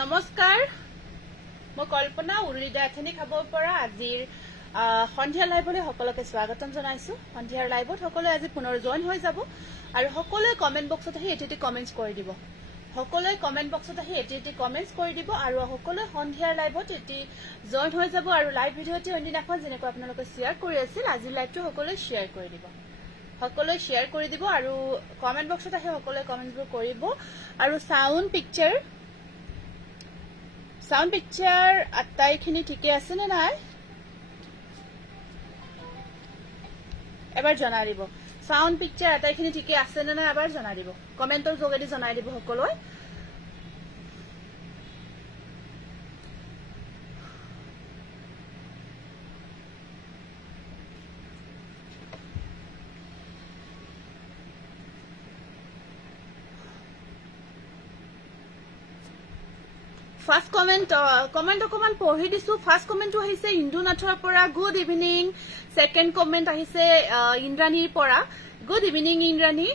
নমস্কাৰ মই কল্পনা উৰুলিদা এথেনি খাব পৰা আজিৰ সন্ধিয়া লাইভলৈ সকলোকে স্বাগতম জনাইছো সন্ধিয়াৰ লাইভত সকলোৱে আজি পুনৰ জয়েন হৈ যাব আৰু সকলোৱে কমেন্ট বক্সত আহি এটি কমেন্টস কৰি দিব সকলোৱে কমেন্ট বক্সত আহি এটি কমেন্টস কৰি দিব আৰু সকলোৱে সন্ধিয়াৰ লাইভত এটি জয়েন হৈ যাব আৰু লাইভ ভিডিওটি অন্যদিনাখন যেনেকৈ আপোনালোকে শেয়াৰ কৰি আছিল আজিৰ লাইভটো সকলোৱে শেয়াৰ কৰি দিব সকলোৱে শেয়াৰ কৰি দিব আৰু কমেন্ট বক্সত আহি সকলোৱে কমেন্টবোৰ কৰিব আৰু সাউন্ড পিকচাৰ আটাইখিনি ঠিকে আছে নে নাই এবাৰ জনাই দিব সাউন্ড পিকচাৰ আটাইখিনি ঠিকে আছে নে নাই এবাৰ জনাই দিব কমেন্টৰ যোগেদি জনাই দিব সকলোৱে First comment অকমান পঢ়ি দিছো ফাৰ্স্ট কমেন্টটো আহিছে ইন্দুনাথৰ পৰা গুড ইভিনিং সেকেন্ড কমেন্ট আহিছে ইন্দ্ৰাণীৰ পৰা good evening Indrani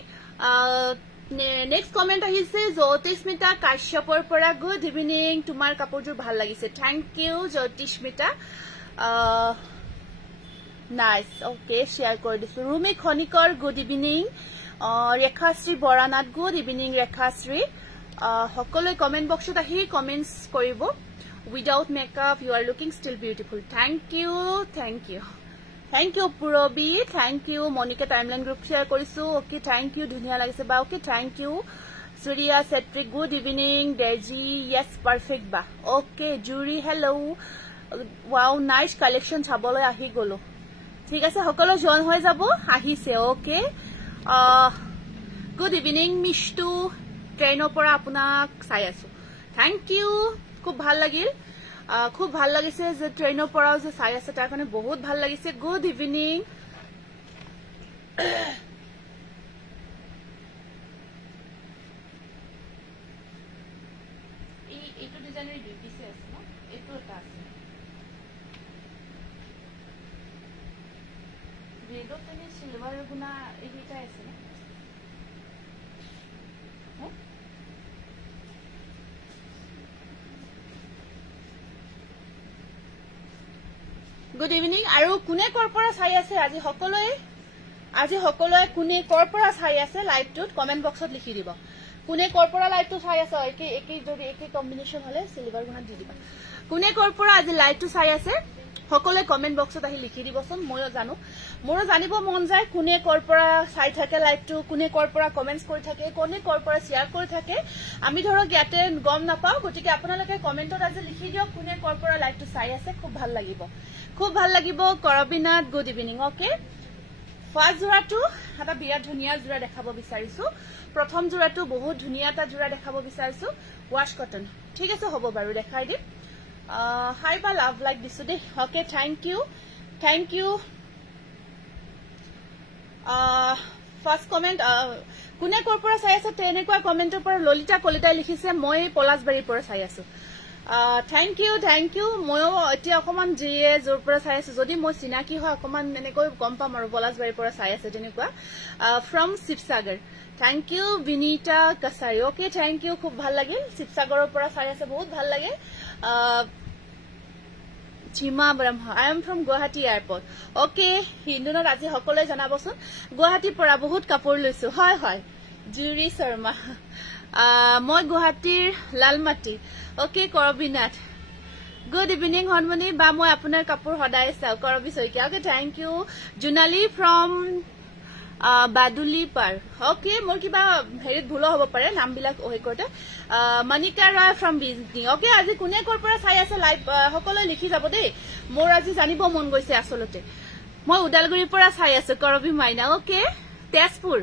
next comment আহিছে জ্যোতিস্মিতা কাশ্যপৰ পৰা গুড ইভিনিং তোমাৰ কাপোৰযোৰ ভাল লাগিছে thank you Jyotismita nice okay share কৰি দিছো Rumi Khanikar good evening Rekhashri Baranath good evening Rekhashri সকলোৱে কমেন্ট বক্সত আহি কমেন্টস কৰিব without makeup you are looking still beautiful thank you Purabi thank you Monika timeline group share কৰিছো ওকে থ্যাংক ইউ ধুনিয়া লাগিছে বা ওকে থ্যাংক ইউ সূৰ্যা সেট্ৰিক গুড ইভিনিং দেজি ইয়েস পাৰফেক্ট বা okay Juri hello wow nice collection চাবলৈ আহি গলো ঠিক আছে সকলো জয়েন হৈ যাব আহিছে ওকে গুড ইভিনিং মিষ্টু ট্ৰেইনৰ পৰা আপোনাক চাই আছো থ্যাংক ইউ খুব ভাল লাগিছে যে ট্ৰেইনৰ পৰাও যে চাই আছে তাৰ কাৰণে বহুত ভাল লাগিছে গুড ইভিনিং এইটো ডিজাইনৰ ডিউটিছে আছে ন এইটো এটা আছে ৰেডত তেনে সিলভাৰ গুণা এইটা আছে ন গুড ইভিনিং আৰু কোনে কৰ পৰা চাই আছে আজি সকলোৱে কোনে কৰ পৰা চাই আছে লাইভটোত কমেন্ট বক্সত লিখি দিব কোনে কৰ পৰা লাইভটো চাই আছে একেই কম্বিনেশন হলে সিলভাৰ গুণা দি দিবা কোনে কৰ পৰা আজি লাইভটো চাই আছে সকলোৱে কমেন্ট বক্সত আহি লিখি দিবচোন ময়ো জানো মোৰো জানিব মন যায় কোনে কৰ পৰা চাই থাকে লাইভটো কোনে কৰ পৰা কমেন্টস কৰি থাকে কোনে কৰ পৰা শেয়াৰ কৰি থাকে আমি ধৰক ইয়াতে গম নাপাও গতিকে আপোনালোকে কমেন্টত আজি লিখি দিয়ক কোনে কৰ পৰা লাইভটো চাই আছে খুব ভাল লাগিব কৰবিনাথ গুড ইভিনিং ওকে ফাৰ্স্ট জোৰাটো এটা বিৰাট ধুনিয়া জোৰা দেখাব বিচাৰিছো প্ৰথম জোৰাটো বহুত ধুনিয়া এটা জোৰা দেখাব বিচাৰিছো ওয়াশ কটন ঠিক আছে হ'ব বাৰু দেখাই দিম হাই বা লাভ লাইক দিছো দে okay thank you first comment কোনে কৰ পৰা চাই আছে তেনেকুৱা কমেন্টৰ পৰা ললিতা কলিতাই লিখিছে মই পলাশবাৰীৰ পৰা চাই আছো থ্যাংক ইউ ময়ো এতিয়া অকমান জিয়ে জোৰ পৰা চাই আছো যদি মই চিনাকি হয় অকমান এনেকৈ গম পাম আৰু পলাশবাৰীৰ পৰা চাই আছে তেনেকুৱা from Sivasagar thank you Binita Kachari okay thank you খুব ভাল লাগিল শিৱসাগৰৰ পৰা চাই আছে বহুত ভাল লাগে Chima Brahma. I am from Guwahati Airport. Okay, Hindunat আজি সকলোৱে জনাবচোন গুৱাহাটীৰ পৰা বহুত কাপোৰ লৈছো হয় জুৰি শৰ্মা মই গুৱাহাটীৰ লালমাটি ওকে কৰবিনাথ গুড ইভিনিং হনমনি বা মই আপোনাৰ কাপোৰ সদায় চাও Karbi Saikia okay thank you Junali from Badulipar okay মোৰ কিবা হেৰিত ভুল হ'ব পাৰে নামবিলাক ওহে কৰতে মনিকা ৰয় ফ্ৰম বিজনি ওকে আজি কোনে কৰ পৰা চাই আছে লাইভ সকলোৱে লিখি যাব দেই মোৰ আজি জানিব মন গৈছে আসলতে মই উদালগুৰিৰ পৰা চাই আছো কৰবি মাইনা ওকে তেজপুৰ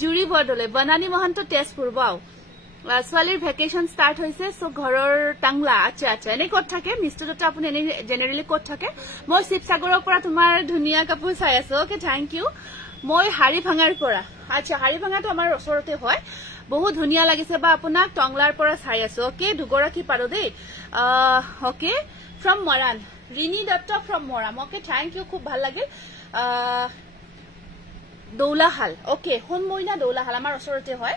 জুৰি বৰদলৈ বনানী মহন্ত তেজপুৰ বাও ছোৱালীৰ ভেকেশন ষ্টাৰ্ট হৈছে সো ঘৰৰ টাংলা আচ্ছা এনে ক'ত থাকে মিষ্টাৰটা আপুনি এনে জেনেৰেলি ক'ত থাকে মই শিৱসাগৰৰ পৰা তোমাৰ ধুনিয়া কাপোৰ চাই আছো ওকে থ্যাংক ইউ মই হাৰিভাঙাৰ পৰা আচ্ছা হাৰিভাঙাটো আমাৰ ওচৰতে হয় বহুত ধুনিয়া লাগিছে বা আপোনাক টংলাৰ পৰা চাই আছো ওকে দুগৰাকী পাৰো দেই okay from Moran Rini Dutta from Moran okay thank you খুব ভাল লাগিল দৌলাহাল ওকে সোণমইনা দৌলাহাল আমাৰ ওচৰতে হয়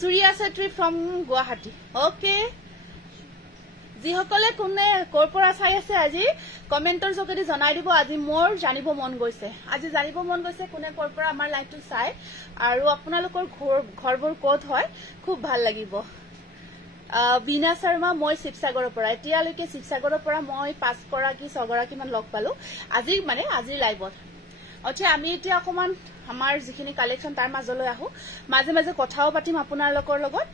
Surya Setri from Guwahati. Okay. যিসকলে কোনে কৰপৰা চাই আছে আজি কমেন্টৰ যোগেদি জনাই দিব আজি মোৰ জানিব মন গৈছে কোনে কৰপৰা আমাৰ লাইভটো চাই আৰু আপোনালোকৰ ঘৰবোৰ ক'ত হয় খুব ভাল লাগিব বিনা শৰ্মা মই শিৱসাগৰৰ পৰা এতিয়ালৈকে শিৱসাগৰৰ পৰা মই 5 গৰাকী 6 গৰাকী মান লগ পালো আজি লাইভত আচ্ছা আমি এতিয়া অকমান আমাৰ যিখিনি কালেকশন তাৰ মাজলৈ আহো মাজে মাজে কথাও পাতিম আপোনালোকৰ লগত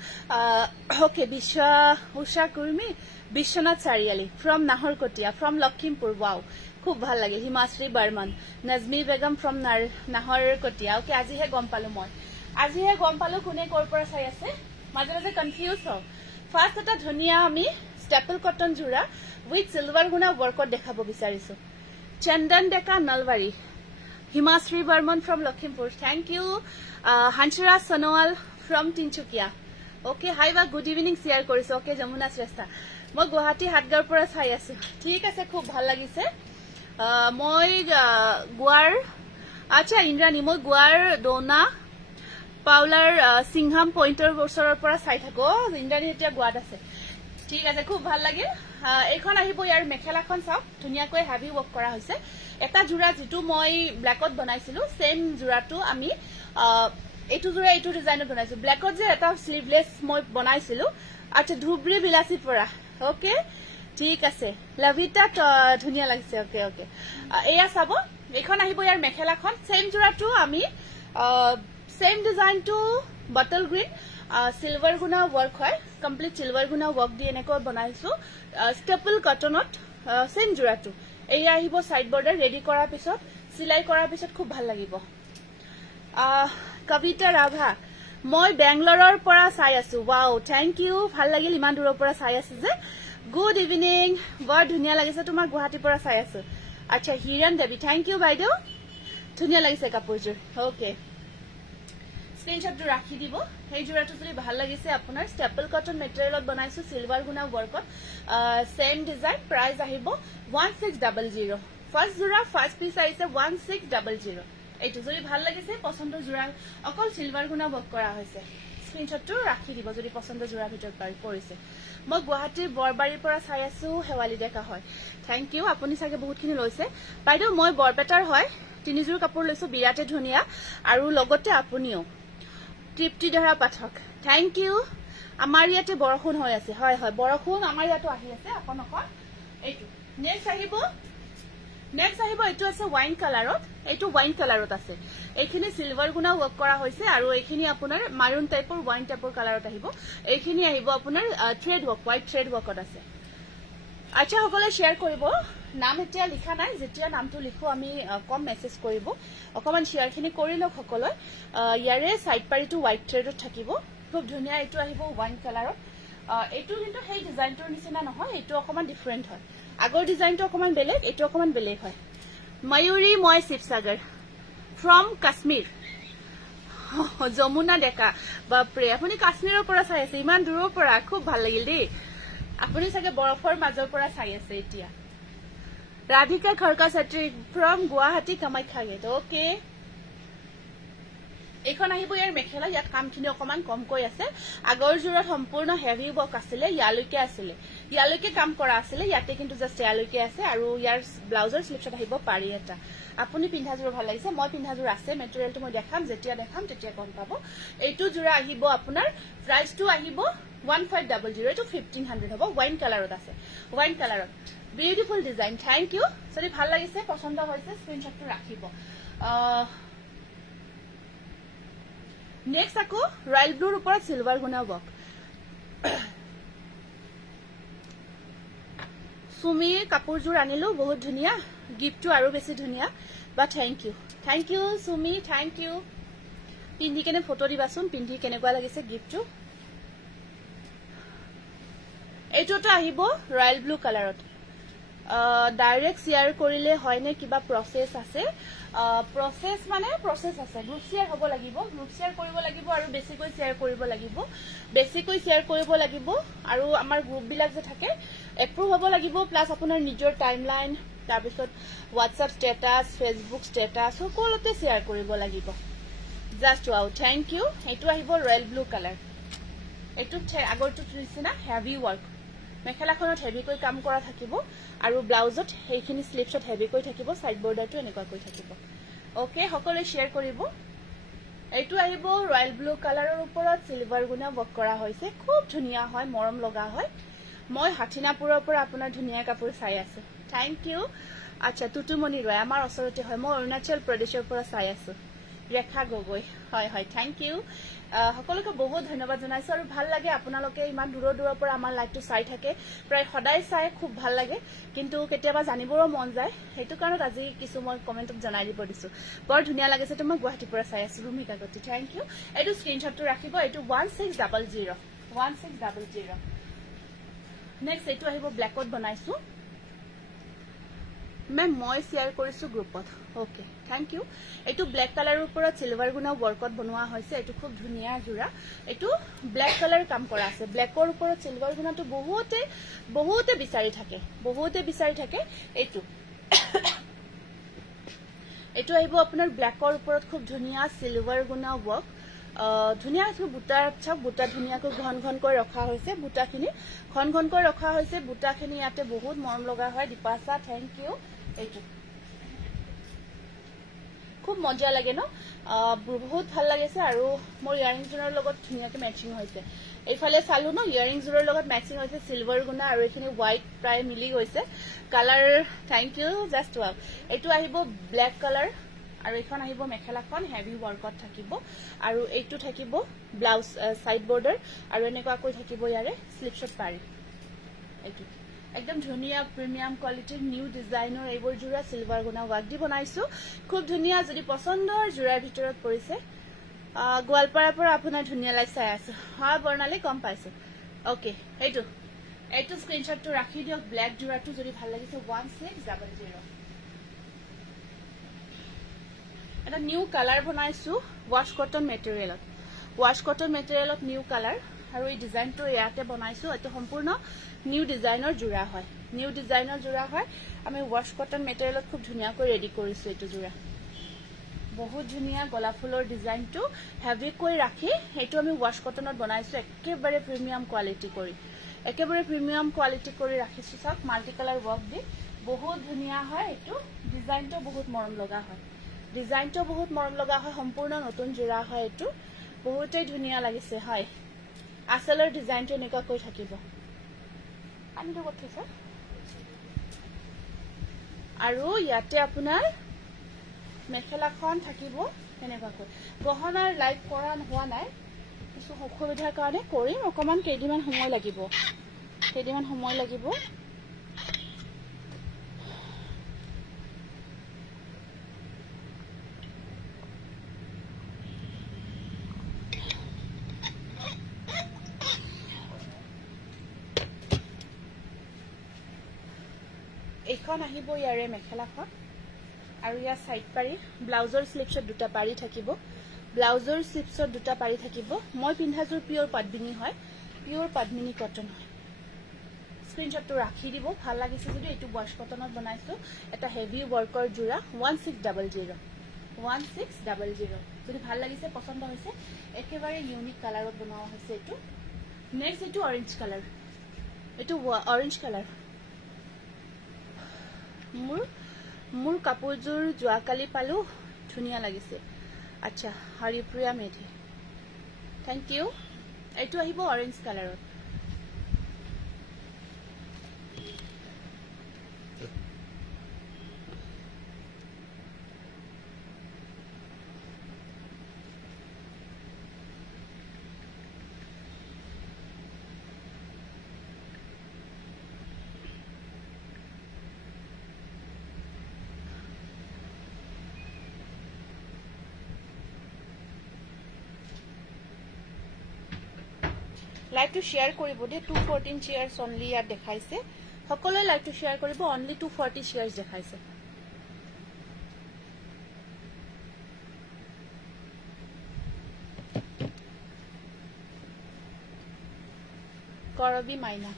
okay Usha Kurmi Biswanath Chariali from Naharkatia from Lakhimpur wow খুব ভাল লাগে হিমাশ্ৰী বৰ্মন নজমি বেগম ফ্ৰম নাহৰকটীয়া ওকে আজিহে গম পালো কোনে কৰপৰা চাই আছে মাজে মাজে কনফিউজ হ ফাৰ্স্ট এটা ধুনিয়া আমি ষ্টেপল কটন জোৰা উইথ সিলভাৰ গুণা ওয়াৰ্কত দেখাব বিচাৰিছো Chandan Deka Nalbari Himashri Barman from Lakhimpur thank you Hansraj Sonowal from Tinsukia okay hi বা গুড ইভিনিং শেয়াৰ কৰিছো ওকে যমুনা শ্ৰেষ্ঠ মই গুৱাহাটী হাটগাঁৱৰ পৰা চাই আছো ঠিক আছে খুব ভাল লাগিছে মই গুৱাৰ আচ্ছা ইন্দ্ৰাণী মই গুৱাৰ দোনা পাউলাৰ সিংহাম পইণ্টৰ ওচৰৰ পৰা চাই থাকো ইন্দ্ৰাণী এতিয়া গুৱাত আছে ঠিক আছে খুব ভাল লাগিল এইখন আহিব ইয়াৰ মেখেলাখন চাওক ধুনিয়াকৈ হেভি ওয়াৰ্ক কৰা হৈছে এটা জোৰা যেটো মই ব্ল্যাকত বনাইছিলো সেম জোৰাটো আমি এইটো জোৰা এইটো ডিজাইনত বনাইছো ব্ল্যাকত যে এটা স্লিভলেস মই বনাইছিলো আচ্ছা ধুবৰী বিলাসী পৰা ওকে ঠিক আছে লভিতা ধুনিয়া লাগিছে ওকে ওকে এয়া চাব এইখন আহিব ইয়াৰ মেখেলাখন সেম জোৰাটো আমি সেম ডিজাইনটো বটল গ্ৰীন সিলভাৰ গুণা ওয়াৰ্ক হয় কমপ্লিট সিলভাৰ গুণা ওয়াৰ্ক দি এনেকৈ বনাইছো ষ্টেপল কটনত সেম জোৰাটো এয়া আহিব সাইড বৰ্ডাৰ ৰেডি কৰাৰ পিছত সিলাই কৰাৰ পিছত খুব ভাল লাগিব কবিতা ৰাভা মই বেংগলৰৰ পৰা চাই আছো ওয়াও থ্যাংক ইউ ভাল লাগিল ইমান দূৰৰ পৰা চাই আছে যে গুড ইভিনিং বৰ ধুনিয়া লাগিছে তোমাৰ গুৱাহাটীৰ পৰা চাই আছো আচ্ছা হিৰণ দেৱী থ্যাংক ইউ বাইদেউ ধুনিয়া লাগিছে কাপোৰযোৰ ওকে স্ক্ৰিনশ্বটটো ৰাখি দিব এই জোৰাটো যদি ভাল লাগিছে আপোনাৰ ষ্টেপল কটন মেটেৰিয়েলত বনাইছো সিলভাৰ গুণা ওয়াৰ্কত সেম ডিজাইন প্ৰাইস আহিব 1600 ফাৰ্স্ট জোৰা ফাৰ্স্ট পিস আহিছে 1600 এইটো যদি ভাল লাগিছে পছন্দৰ জোৰা অকল সিলভাৰ গুণা ওয়াৰ্ক কৰা হৈছে স্ক্ৰিনশ্বটটো ৰাখি দিব যদি পছন্দৰ জোৰা ভিতৰত পৰিছে মই গুৱাহাটীৰ বৰবাৰীৰ পৰা চাই আছো হেৱালি ডেকা হয় থ্যাংক ইউ আপুনি সাগে বহুতখিনি লৈছে বাইদেউ মই বৰপেটাৰ হয় তিনিজোৰ কাপোৰ লৈছো বিৰাটে ধুনিয়া আৰু লগতে আপুনিও তৃপ্তি ধৰা পাঠক থ্যাংক ইউ আমাৰ ইয়াতে বৰষুণ হৈ আছে হয় হয় বৰষুণ আমাৰ ইয়াতো আহি আছে অকন এইটো নেক্সট আহিব এইটো আছে ওয়াইন কালাৰত আছে এইখিনি সিলভাৰ গুণা ওয়াৰ্ক কৰা হৈছে আৰু এইখিনি আপোনাৰ মাৰুন টাইপৰ ওয়াইন টাইপৰ কালাৰত আহিব এইখিনি আহিব আপোনাৰ থ্ৰেড ওয়াৰ্ক হোৱাইট থ্ৰেড ওয়াৰ্কত আছে আচ্ছা সকলে শেয়াৰ কৰিব নাম এতিয়া লিখা নাই যেতিয়া নামটো লিখো আমি কম মেসেজ কৰিব অকমান শেয়াৰখিনি কৰি লওক সকলে ইয়াৰে সাইড পাৰিটো হোৱাইট থ্ৰেডত থাকিব খুব ধুনিয়া এইটো আহিব ওয়াইন কালাৰত এইটো কিন্তু সেই ডিজাইনটোৰ নিচিনা নহয় এইটো অকমান ডিফাৰেন্ট হয় আগৰ ডিজাইনটো অকমান বেলেগ এইটো অকমান বেলেগ হয় ময়ূৰী মই শিৱসাগৰ ফ্ৰম কাশ্মীৰ যমুনা ডেকা বাপৰে আপুনি কাশ্মীৰৰ পৰা চাই আছে ইমান দূৰৰ পৰা খুব ভাল লাগিল দেই আপুনি সাগে বৰফৰ মাজৰ পৰা চাই আছে এতিয়া ৰাধিকা খৰকা ছাত্ৰী from Guwahati Kamakhya gate okay এইখন আহিব ইয়াৰ মেখেলা ইয়াত কামখিনি অকমান কমকৈ আছে আগৰ জোৰত সম্পূৰ্ণ হেভি ওয়াৰ্ক আছিলে ইয়ালৈকে কাম কৰা আছিলে ইয়াতে কিন্তু জাস্ট ইয়ালৈকে আছে আৰু ইয়াৰ ব্লাউজৰ স্লিপছত আহিব পাৰি এটা আপুনি পিন্ধাজোৰ ভাল লাগিছে মই পিন্ধাজোৰ আছে মেটেৰিয়েলটো মই দেখাম তেতিয়া গম পাব এইটো জোৰা আহিব আপোনাৰ প্ৰাইসটো আহিব 1500 এটো 1500 হ'ব ওয়াইন কালাৰত আছে ওয়াইন কালাৰত বিউটিফুল ডিজাইন থ্যাংক ইউ যদি ভাল লাগিছে পছন্দ হৈছে স্ক্ৰিনশ্বটটো ৰাখিব নেক্সট আকো ৰয়েল ব্লুৰ ওপৰত সিলভাৰ গুণা ওয়াৰ্ক সুমি কাপোৰজোৰ আনিলো বহুত ধুনিয়া গিফটটো আৰু বেছি ধুনিয়া বা thank you Sumi thank you পিন্ধি কেনে ফটো দিবাচোন পিন্ধি কেনেকুৱা লাগিছে গিফটটো এইটোটো আহিব ৰয়েল ব্লু কালাৰত ডাইৰেক্ট শেয়াৰ কৰিলে হয়নে কিবা প্ৰসেস আছে প্ৰসেস মানে প্ৰসেস আছে গ্ৰুপ শেয়াৰ হ'ব লাগিব গ্ৰুপ শেয়াৰ কৰিব লাগিব আৰু বেছিকৈ শেয়াৰ কৰিব লাগিব আৰু আমাৰ গ্ৰুপ বিলাক যে থাকে এপ্ৰুভ হ'ব লাগিব প্লাস আপোনাৰ নিজৰ টাইমলাইন তাৰ পিছত WhatsApp ষ্টেটাস Facebook ষ্টেটাস সকলোতে শেয়াৰ কৰিব লাগিব জাস্ট ওয়াও থ্যাংক ইউ এটো আহিব ৰয়েল ব্লু কালাৰ এইটো আগৰটো নিচিনা হেভি ৱৰ্ক মেখেলাখনত হেভিকৈ কাম কৰা থাকিব আৰু ব্লাউজত সেইখিনি স্লিভছত হেভিকৈ থাকিব সাইড বৰ্ডাৰটো এনেকুৱাকৈ থাকিব ওকে সকলোৱে শেয়াৰ কৰিব এইটো আহিব ৰয়েল ব্লু কালাৰৰ ওপৰত সিলভাৰ গুণা ৱৰ্ক কৰা হৈছে খুব ধুনিয়া হয় মৰম লগা হয় মই হাঠিনাপুৰৰ পৰা আপোনাৰ ধুনিয়া কাপোৰ চাই আছো থ্যাংক ইউ আচ্ছা টুটুমণি ৰয় আমাৰ ওচৰতে হয় মই অৰুণাচল প্ৰদেশৰ পৰা চাই আছো ৰেখা গগৈ হয় হয় থ্যাংক ইউ সকলোকে বহুত ধন্যবাদ জনাইছো আৰু ভাল লাগে আপোনালোকে ইমান দূৰৰ দূৰৰ পৰা আমাৰ লাইভটো চাই থাকে প্ৰায় সদায় চাই খুব ভাল লাগে কিন্তু কেতিয়াবা জানিবৰো মন যায় সেইটো কাৰণত আজি কিছু মই কমেন্টত জনাই দিব দিছো বৰ ধুনিয়া লাগিছে তো মই গুৱাহাটীৰ পৰা চাই আছো ভূমিকা গতি থ্যাংক ইউ এইটো স্ক্ৰিনশ্বটটো ৰাখিব এইটো 1600 নেক্সট এইটো আহিব ব্ল্যাকত বনাইছো মেম মই শেয়াৰ কৰিছো গ্ৰুপত ওকে থ্যাংক ইউ এইটো ব্ল্যাক কালাৰৰ ওপৰত সিলভাৰ গুণা ৱৰ্কত বনোৱা হৈছে এইটো খুব ধুনিয়া জোৰা এইটো ব্ল্যাক কালাৰ কাম কৰা আছে ব্ল্যাকৰ ওপৰত সিলভাৰ গুণাটো বহুতে বিচাৰি থাকে এইটো এইটো আহিব আপোনাৰ ব্ল্যাকৰ ওপৰত খুব ধুনিয়া সিলভাৰ গুণা ৱৰ্ক ধুনিয়া বুটা চাওক বুটা ধুনিয়াকৈ ঘন কৈ ৰখা হৈছে বুটাখিনি ঘন কৈ ৰখা হৈছে বুটাখিনি ইয়াতে বহুত মৰম লগা হয় দীপাসা থ্যাংক ইউ এইটো খুব মজা লাগে ন বহুত ভাল লাগিছে আৰু মোৰ ইয়াৰিংজৰ লগত ধুনিয়াকৈ ম্যাচিং হৈছে এইফালে চালু ন ইয়াৰিংজৰ লগত ম্যাচিং হৈছে সিলভাৰ গুণা আৰু এখিনি হোৱাইট প্ৰায় মিলি গৈছে colour thank you just wow এইটো আহিব ব্ল্যাক কালাৰ আৰু এখন আহিব মেখেলাখন হেভি ৱৰ্কত থাকিব আৰু এইটো থাকিব ব্লাউজ সাইড বৰ্ডাৰ আৰু এনেকুৱাকৈ থাকিব ইয়াৰে স্লিপশ্বট পাৰি এইটো একদম ধুনিয়া প্ৰিমিয়াম কোৱালিটিৰ নিউ ডিজাইনৰ এইবোৰ জোৰা সিলভাৰ গুণা ৱৰ্ক দি বনাইছো খুব ধুনিয়া যদি পছন্দৰ জোৰাৰ ভিতৰত পৰিছে গোৱালপাৰাৰ পৰা আপোনাৰ ধুনিয়া লাইভ চাই আছো হয় বৰ্ণালী কম পাইছো ওকে এইটো স্ক্ৰিনশ্বটটো ৰাখি দিয়ক ব্ল্যাক জোৰাটো যদি ভাল লাগিছে 1600 এটা নিউ কালাৰ বনাইছো ওয়াশ কটন মেটেৰিয়েলত নিউ কালাৰ আৰু এই ডিজাইনটো ইয়াতে বনাইছো এটো সম্পূৰ্ণ নিউ ডিজাইনৰ জোৰা হয় আমি ওয়াশ কটন মেটেৰিয়েলত খুব ধুনিয়াকৈ ৰেডি কৰিছো এইটো জোৰা বহুত ধুনিয়া গোলাপ ফুলৰ ডিজাইনটো হেভি কৈ ৰাখি এইটো আমি ওয়াশ কটনত বনাইছো একেবাৰে প্ৰিমিয়াম কোৱালিটি কৰি ৰাখিছো সব মাল্টি কালাৰ ৱৰ্ক দি বহুত ধুনিয়া হয় এইটো ডিজাইনটো বহুত মৰম লগা হয় সম্পূৰ্ণ নতুন জোৰা হয় এইটো বহুতেই ধুনিয়া লাগিছে হয় আসলৰ ডিজাইনটো এনেকুৱা কৈ থাকিব আনিটো কথা স্যাৰ আৰু ইয়াতে আপোনাৰ মেখেলাখন থাকিব এনেকুৱাকৈ গহনাৰ লাইভ কৰা হোৱা নাই কিছু অসুবিধাৰ কাৰণে কৰিম অকমান কেইদিনমান সময় লাগিব এইখন আহিব ইয়াৰে মেখেলাখন আৰু ইয়াৰ সাইড পাৰি ব্লাউজৰ স্লিপছত দুটা পাৰি থাকিব মই পিন্ধাজোৰ পিওৰ পাদমিনী কটন হয় স্ক্ৰিনশ্বটটো ৰাখি দিব ভাল লাগিছে যদি এইটো ওয়াশ কটনত বনাইছো এটা হেভি ৱৰ্কৰ জোৰা 1600 যদি ভাল লাগিছে পছন্দ হৈছে একেবাৰে ইউনিক কালাৰত বনোৱা হৈছে এইটো নেক্সট এইটো অৰেঞ্জ কালাৰ মোৰ কাপোৰজোৰ যোৱাকালি পালো ধুনিয়া লাগিছে আচ্ছা হৰিপ্ৰিয়া মেধি থ্যাংক ইউ এইটো আহিব অৰেঞ্জ কালাৰত লাইভ টু শেয়াৰ কৰিব দে 214 শেয়াৰছ অনলি ইয়াত দেখাইছে সকলোৱে লাইভ টু শেয়াৰ কৰিব অনলি 240 শেয়াৰছ দেখাইছে কৰবি মাইনা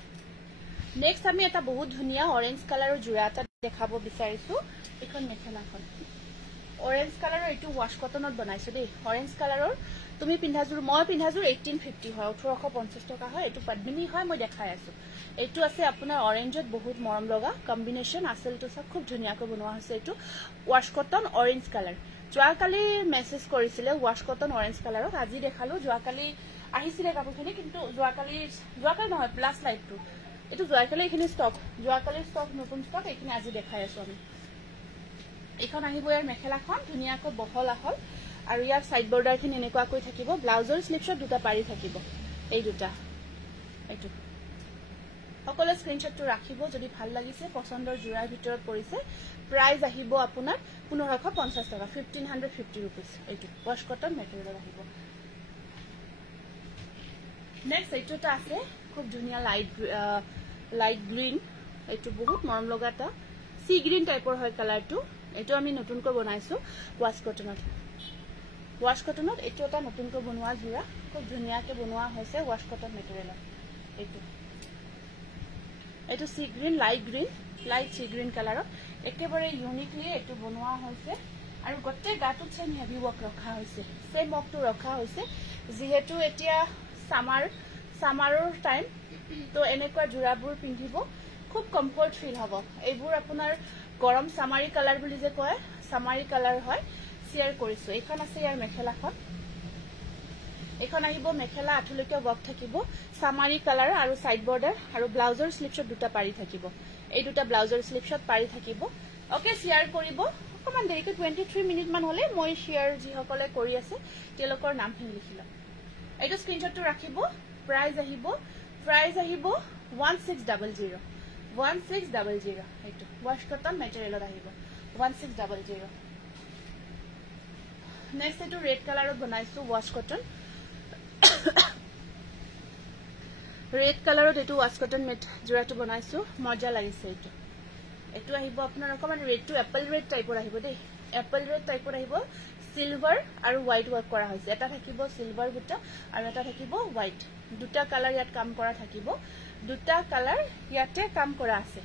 নেক্সট আমি এটা বহুত ধুনিয়া অৰেঞ্জ কালাৰৰ জোৰা এটা দেখাব বিচাৰিছো এখন মেখেলাখন অৰেঞ্জ কালাৰৰ এইটো ৱাশ কটনত বনাইছো দেই অৰেঞ্জ কালাৰৰ তুমি পিন্ধাজুৰ মই পিন্ধাজুৰ 1850 হয় 1850 টকা হয় এইটো পদ্মিনী হয় মই দেখাই আছো এইটো আছে আপোনাৰ অৰেঞ্জত বহুত মৰম লগা কম্বিনেশন আসলটো সব খুব ধুনিয়াকৈ বনোৱা হৈছে এইটো ৱাশ কটন অৰেঞ্জ কালাৰ যোৱাকালি মেসেজ কৰিছিলে ৱাশ কটন অৰেঞ্জ কালাৰত আজি দেখালো যোৱাকালি আহিছিলে কাপোৰখিনি কিন্তু যোৱাকালি নহয় প্লাস লাইটটো এইটো যোৱাকালি এখিনি ষ্টক নতুন ষ্টক এখিনি আজি দেখাই আছো আমি এখন আহিব ইয়াৰ মেখেলাখন ধুনিয়াকৈ বহল আহল আৰু ইয়াৰ সাইড বৰ্ডাৰখিনি এনেকুৱাকৈ থাকিব ব্লাউজৰ স্লিপছত দুটা পাৰি থাকিব এই দুটা এইটো সকলো স্ক্ৰিনশ্বটটো ৰাখিব যদি ভাল লাগিছে পছন্দৰ জোৰাৰ ভিতৰত পৰিছে প্ৰাইস আহিব আপোনাৰ 1550 টকা 1550 रुपीस এইটো ৱাশ কটন মেটেৰিয়েল আহিব নেক্সট এইটোটা আছে খুব ধুনিয়া লাইট গ্ৰীন এইটো বহুত মৰম লগাটা সি গ্ৰীন টাইপৰ হয় কালাৰটো এইটো আমি নতুনকৈ বনাইছো ৱাশ কটনত এইটো এটা নতুনকৈ বনোৱা জোৰা খুব ধুনিয়াকৈ বনোৱা হৈছে ৱাশ কটন মেটেৰিয়েল এইটো সি গ্ৰীন লাইট সি গ্ৰীন কালাৰত একেবাৰে ইউনিকলি এইটো বনোৱা হৈছে আৰু গটে গাটো চেম হেভি ৱৰ্ক ৰখা হৈছে সেম ৱৰ্কটো ৰখা হৈছে যেহেতু এতিয়া সামাৰৰ টাইম তো এনেকুৱা জোৰাবোৰ পিন্ধিব খুব কমফৰ্ট ফিল হ'ব এইবোৰ আপোনাৰ গৰম সামাৰী কালাৰ বুলি যে কয় সামাৰী কালাৰ হয় শেয়াৰ কৰিছো এখন আছে ইয়াৰ মেখেলাখন এখন আহিব মেখেলা আঠলৈকে ৱৰ্ক থাকিব সামাৰী কালাৰ আৰু সাইড বৰ্ডাৰ আৰু ব্লাউজৰ স্লিপছত দুটা পাৰি থাকিব এই দুটা ব্লাউজৰ স্লিপছত পাৰি থাকিব ওকে শেয়াৰ কৰিব অকমান দেৰিকৈ 23 মিনিট মান হলে মই শেয়াৰ যি সকলে কৰি আছে তেওঁলোকৰ নামখিনি লিখিলা এইটো স্ক্ৰিনশ্বটটো ৰাখিব প্ৰাইস আহিব 1600 এইটো ৱাশ কটন মেটেৰিয়েলত আহিব 1600 নেক্সট এইটো ৰেড কালাৰত বনাইছো ৱাশ কটন ৰেড কালাৰত এইটো ৱাশ কটন জোৰাটো বনাইছো মজা লাগিছে এইটো আহিব আপোনাৰ অকমান ৰেডটো এপল ৰেড টাইপৰ আহিব দেই এপল ৰেড টাইপৰ আহিব সিলভাৰ আৰু হোৱাইট ৱৰ্ক কৰা হৈছে এটা থাকিব সিলভাৰ বুটা আৰু এটা থাকিব হোৱাইট দুটা কালাৰ ইয়াত কাম কৰা থাকিব দুটা কালাৰ ইয়াতে কাম কৰা আছে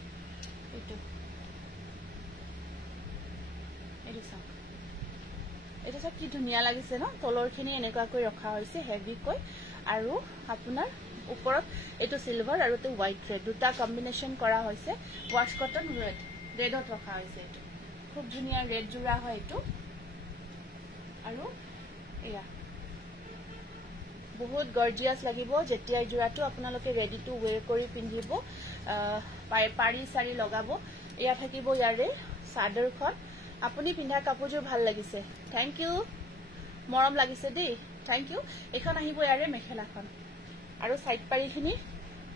এটা কি ধুনিয়া লাগিছে ন তলৰখিনি এনেকুৱাকৈ ৰখা হৈছে হেভিকৈ আৰু আপোনাৰ ওপৰত এটো সিলভাৰ আৰু এটো হোৱাইট ৰেড দুটা কম্বিনেশন কৰা হৈছে ৱাশ কটন ৰেডত ৰখা হৈছে এটো খুব ধুনিয়া ৰেড জোৰা হয় এটো আৰু এয়া বহুত গৰ্জিয়াস লাগিব যেতিয়া জোৰাটো আপোনালোকে ৰেডি টু ওয়্যাৰ কৰি পিন্ধিব পাৰি সাৰি লগাব এয়া থাকিব ইয়াৰে সাদৰখন আপুনি পিন্ধা কাপোৰযোৰ ভাল লাগিছে থ্যাংক ইউ মৰম লাগিছে দেই থ্যাংক ইউ এখন আহিব ইয়াৰে মেখেলাখন আৰু সাইড পাৰিখিনি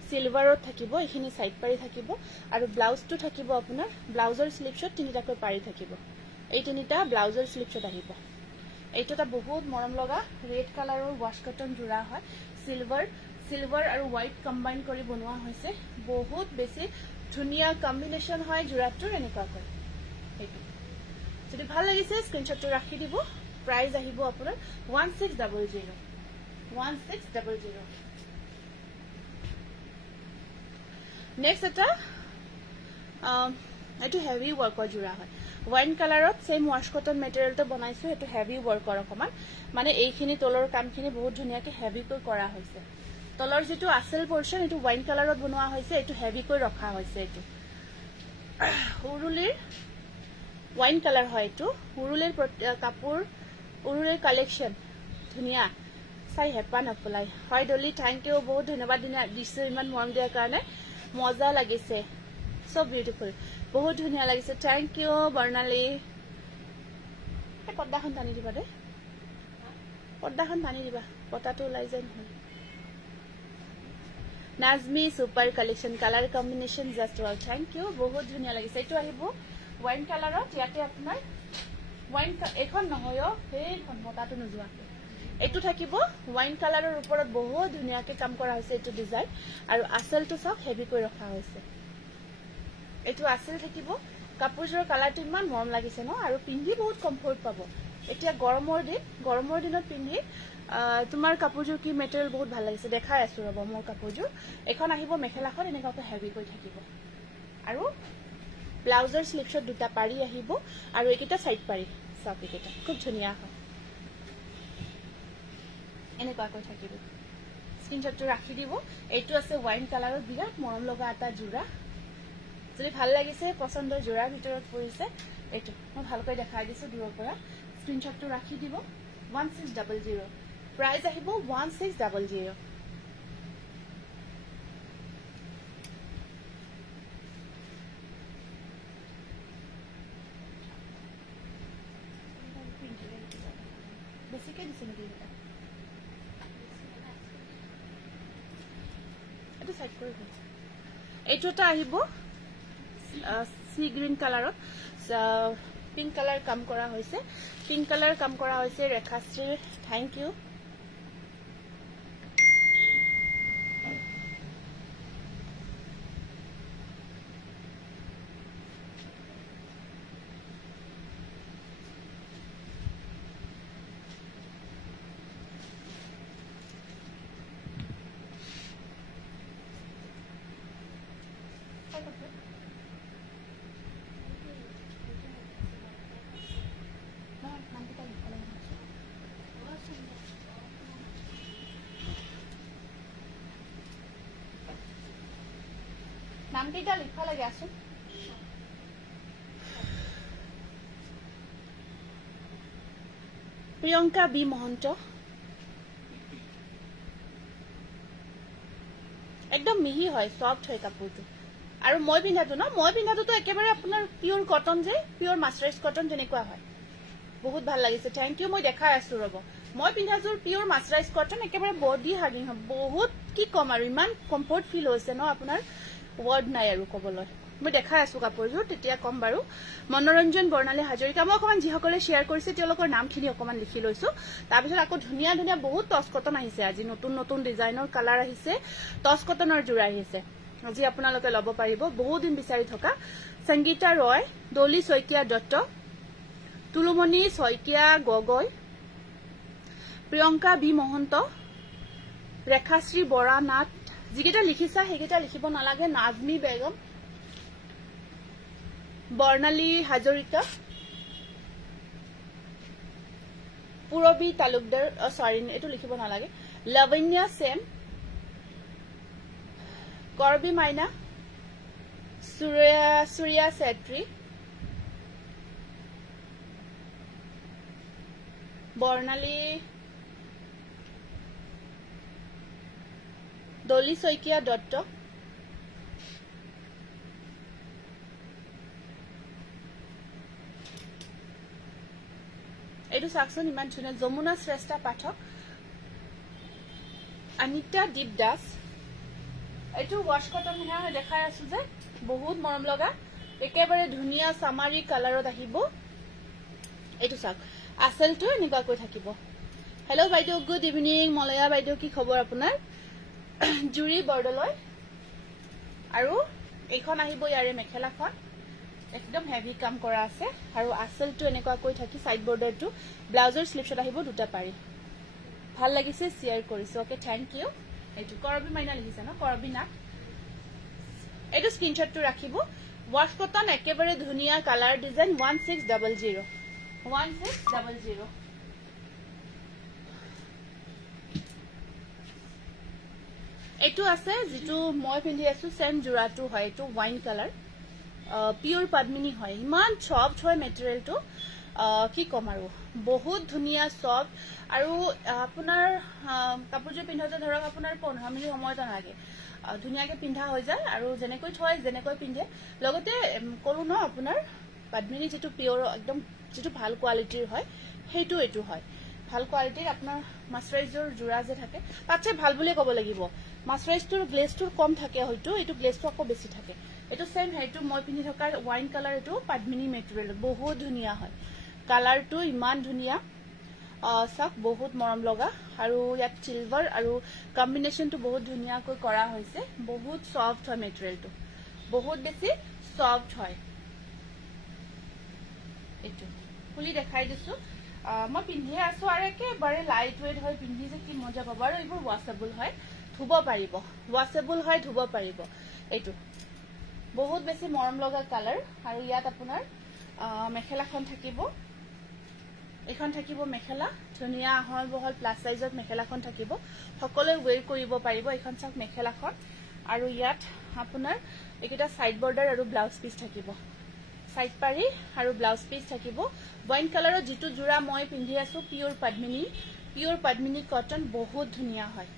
সিলভাৰত থাকিব এখিনি সাইড পাৰি থাকিব আৰু ব্লাউজটো থাকিব আপোনাৰ ব্লাউজৰ স্লিপছত তিনিটাকৈ পাৰি থাকিব এই তিনিটা ব্লাউজৰ স্লিপছত আহিব এইটোটা বহুত মৰম লগা ৰেড কালাৰৰ ৱাশ কটন জোৰা হয় সিলভাৰ আৰু হোৱাইট কম্বাইন কৰি বনোৱা হৈছে বহুত বেছি ধুনিয়া কম্বিনেশন হয় জোৰাটোৰ এনেকুৱাকৈ এইটো যদি ভাল লাগিছে স্ক্ৰিনশ্বটটো ৰাখি দিব প্ৰাইস আহিব আপোনাৰ 1600 নেক্সট এটা এটো হেভি ৱৰ্কৰ জোৰা হয় ওয়াইন কালাৰত সেম ৱাশ কটন মেটেৰিয়েলটো বনাইছো এটো হেভি ৱৰ্কৰ অকমান মানে এইখিনি তলৰ কামখিনি বহুত ধুনিয়াকৈ হেভিকৈ কৰা হৈছে তলৰ যেটো আসল পোৰশন এটো ওয়াইন কালাৰত বনোৱা হৈছে এটো হেভিকৈ ৰখা হৈছে এটো উৰুলিৰ ওয়াইন কালাৰ হয় এটো উৰুলিৰ কাপোৰ উৰুলিৰ কালেকশন ধুনিয়া চাই হেপা নপলাই হয় ডলি থ্যাংক ইউ বহুত ধন্যবাদ দিছে ইমান মৰম দিয়াৰ কাৰণে মজা লাগিছে সো বিউটিফুল বহুত ধুনিয়া লাগিছে থ্যাংক ইউ বৰ্ণালী পৰ্দাখন টানি দিবা দে পৰ্দাখন টানি দিবা পতাটো ওলাই যায় নহয় Nazmi super collection colour combination just wow thank you বহুত ধুনিয়া লাগিছে এটো আহিব ওয়াইন কালাৰত ইয়াতে আপোনাৰ ওয়াইন এখন নহয় হেখন পতাটো নজুৱা এটো থাকিব ওয়াইন কালাৰৰ ওপৰত বহুত ধুনিয়াকৈ কাম কৰা হৈছে এটো ডিজাইন আৰু আসলটো সব হেভি কৰি ৰখা হৈছে এটো আসল থাকিব কাপোৰজোৰ কালাৰটো ইমান মৰম লাগিছে ন আৰু পিন্ধি বহুত কমফৰ্ট পাব এতিয়া গৰমৰ দিনত পিন্ধি তোমাৰ কাপোৰজোৰ কি মেটেৰিয়েল বহুত ভাল লাগিছে দেখাই আছো ৰব মোৰ কাপোৰজোৰ এখন আহিব মেখেলাখন এনেকৈ হেভি কৰি থাকিব আৰু ব্লাউজৰ স্লিপছত দুটা পাৰি আহিব আৰু এইটা সাইড চাপিকেটা খুব ধুনীয়া হয় এনেকুৱাকৈ থাকিব স্ক্ৰীনশ্বটটো ৰাখি দিব এইটো আছে ওয়াইন কালাৰত বিৰাট মৰম লগা এটা জোৰা যদি ভাল লাগিছে পছন্দৰ জোৰাৰ ভিতৰত পৰিছে এইটো মই ভালকৈ দেখাই দিছো দূৰৰ পৰা স্ক্ৰীনশ্বটটো ৰাখি দিব 1600 প্ৰাইস আহিব 1600 বেছিকে দিছে নেকি এটা সাইড কৰি দিম এইটো এটা আহিব সি গ্ৰীন কালাৰত পিংক কালাৰ কাম কৰা হৈছে পিংক কালাৰ কাম কৰা হৈছে ৰেখাশ্ৰী থ্যাংক ইউ নামকেইটা লিখা লাগে আসুন প্ৰিয়ংকা বি মহন্ত একদম মিহি হয় সফট হয় কাপোৰটো আৰু মই পিন্ধাটো তো একেবাৰে আপোনাৰ পিওৰ কটন যে পিওৰ মাস্টাৰাইজ কটন যেনেকুৱা হয় বহুত ভাল লাগিছে থ্যাংক ইউ মই দেখাই আছো ৰব মই পিন্ধাজোৰ পিওৰ মাস্টাৰাইজ কটন একেবাৰে বডি হাগিং হয় বহুত কি কম আৰু ইমান কমফৰ্ট ফিল হৈছে ন আপোনাৰ ওয়াৰ্ড নাই আৰু কবলৈ মই দেখাই আছো কাপোৰজোৰ তেতিয়া কম বাৰু মনোৰঞ্জন বৰ্ণালী হাজৰিকা মই অকমান যিসকলে শেয়াৰ কৰিছে তেওঁলোকৰ নামখিনি অকমান লিখি লৈছো তাৰ পিছত আকৌ ধুনীয়া ধুনীয়া বহুত টচ কটন আহিছে আজি নতুন নতুন ডিজাইনৰ কালাৰ আহিছে টচ কটনৰ জোৰা আহিছে আজি আপোনালোকে লব পাৰিব বহুত দিন বিচাৰি থকা সংগীতা ৰয় দলি শইকীয়া দত্ত তুলুমণি শইকীয়া গগৈ প্ৰিয়ংকা বি মহন্ত ৰেখাশ্ৰী বৰা নাথ যিকেইটা লিখিছা সেইকেইটা লিখিব নালাগে নাজমি বেগম বৰ্ণালী হাজৰিকা পুৰবী তালুকদাৰ সৰি এটো লিখিব নালাগে লাৱণ্য সেন কৰবী মাইনা সূৰ্যা সেত্ৰী বৰ্ণালী দলি শইকীয়া দত্ত এইটো চাকচোন ইমান ধুনীয়া যমুনা শ্ৰেষ্ঠ পাঠক অনিতা দীপ দাস এইটো ওয়াশ কটন হিনা দেখাই আছো যে বহুত মৰম লগা একেবাৰে ধুনীয়া সামাৰী কালাৰত আহিব এইটো চাক আসলটো এনেকুৱাকৈ থাকিব হেল্ল বাইদেউ গুড ইভিনিং মলয়া বাইদেউ কি খবৰ আপোনাৰ জুৰি বৰদলৈ আৰু এইখন আহিব ইয়াৰে মেখেলাখন একদম হেভি কাম কৰা আছে আৰু আসলটো এনেকুৱাকৈ থাকি সাইড বৰ্ডাৰটো ব্লাউজৰ স্লিপছত আহিব দুটা পাৰি ভাল লাগিছে শেয়াৰ কৰিছো ওকে থ্যাংক ইউ এইটো কৰবী মাইনা লিখিছে ন কৰবী নাথ এইটো স্ক্ৰীনশ্বটটো ৰাখিব ওয়াশ কটন একেবাৰে ধুনীয়া কালাৰ ডিজাইন 1600 এইটো আছে যেটো মই পিন্ধি আছো সেম জোৰাটো হয় এটো ওয়াইন কালাৰ পিওৰ পদ্মিনী হয় ইমান সফট হয় মেটেৰিয়েলটো কি কম আৰু বহুত ধুনীয়া সফট আৰু আপোনাৰ কাপোৰজোৰ পিন্ধাতে ধৰক আপোনাৰ 15 মিনিট সময়ত নালাগে ধুনীয়াকে পিন্ধা হৈ যায় আৰু যেনেকৈ থয় যেনেকৈ পিন্ধে লগতে কৰো ন আপোনাৰ পদ্মিনী যেটো পিওৰ একদম যেটো ভাল কোৱালিটিৰ হয় হেইটো এটো হয় ভাল কোৱালিটিৰ আপোনাৰ মাস্টাৰাইজৰ জোৰা যে থাকে তাতে ভাল বুলি ক'ব লাগিব মাস্টাৰাইজটোৰ গ্লেজটোৰ কম থাকে হয়তো এটো গ্লেজটো আকৌ বেছি থাকে এটো সেম হেইটো মই পিন্ধি থকা ওয়াইন কালাৰ এটো পদ্মিনী মেটেৰিয়েল বহুত ধুনীয়া হয় কালাৰটো ইমান ধুনীয়া সব বহুত মৰম লগা আৰু ইয়াত সিলভাৰ আৰু কম্বিনেশনটো বহুত ধুনীয়াকৈ কৰা হৈছে বহুত সফট হয় মেটেৰিয়েলটো বহুত বেছি সফট হয় এটো খুলি দেখাই দিছো মই পিন্ধি আছো আৰু একেবাৰে লাইট ওয়েট হয় পিন্ধি যে কি মজা পাব আৰু এইবোৰ ওয়াশেবল হয় ধুব পাৰিব ওয়াশেবল হয় ধুব পাৰিব এইটো বহুত বেছি মৰম লগা কালাৰ আৰু ইয়াত আপোনাৰ মেখেলাখন থাকিব এখন থাকিব মেখেলা ধুনিয়া আহল বহল প্লাস সাইজত মেখেলাখন থাকিব সকলে ওয়েৰ কৰিব পাৰিব এখন চাক মেখেলাখন আৰু ইয়াত আপোনাৰ এটা সাইড বৰ্ডাৰ আৰু ব্লাউজ পিস থাকিব সাইড পাৰি আৰু ব্লাউজ পিস থাকিব ওয়াইন কালাৰৰ যেটো জোৰা মই পিন্ধি আছো পিওৰ পদ্মিনী কটন বহুত ধুনিয়া হয়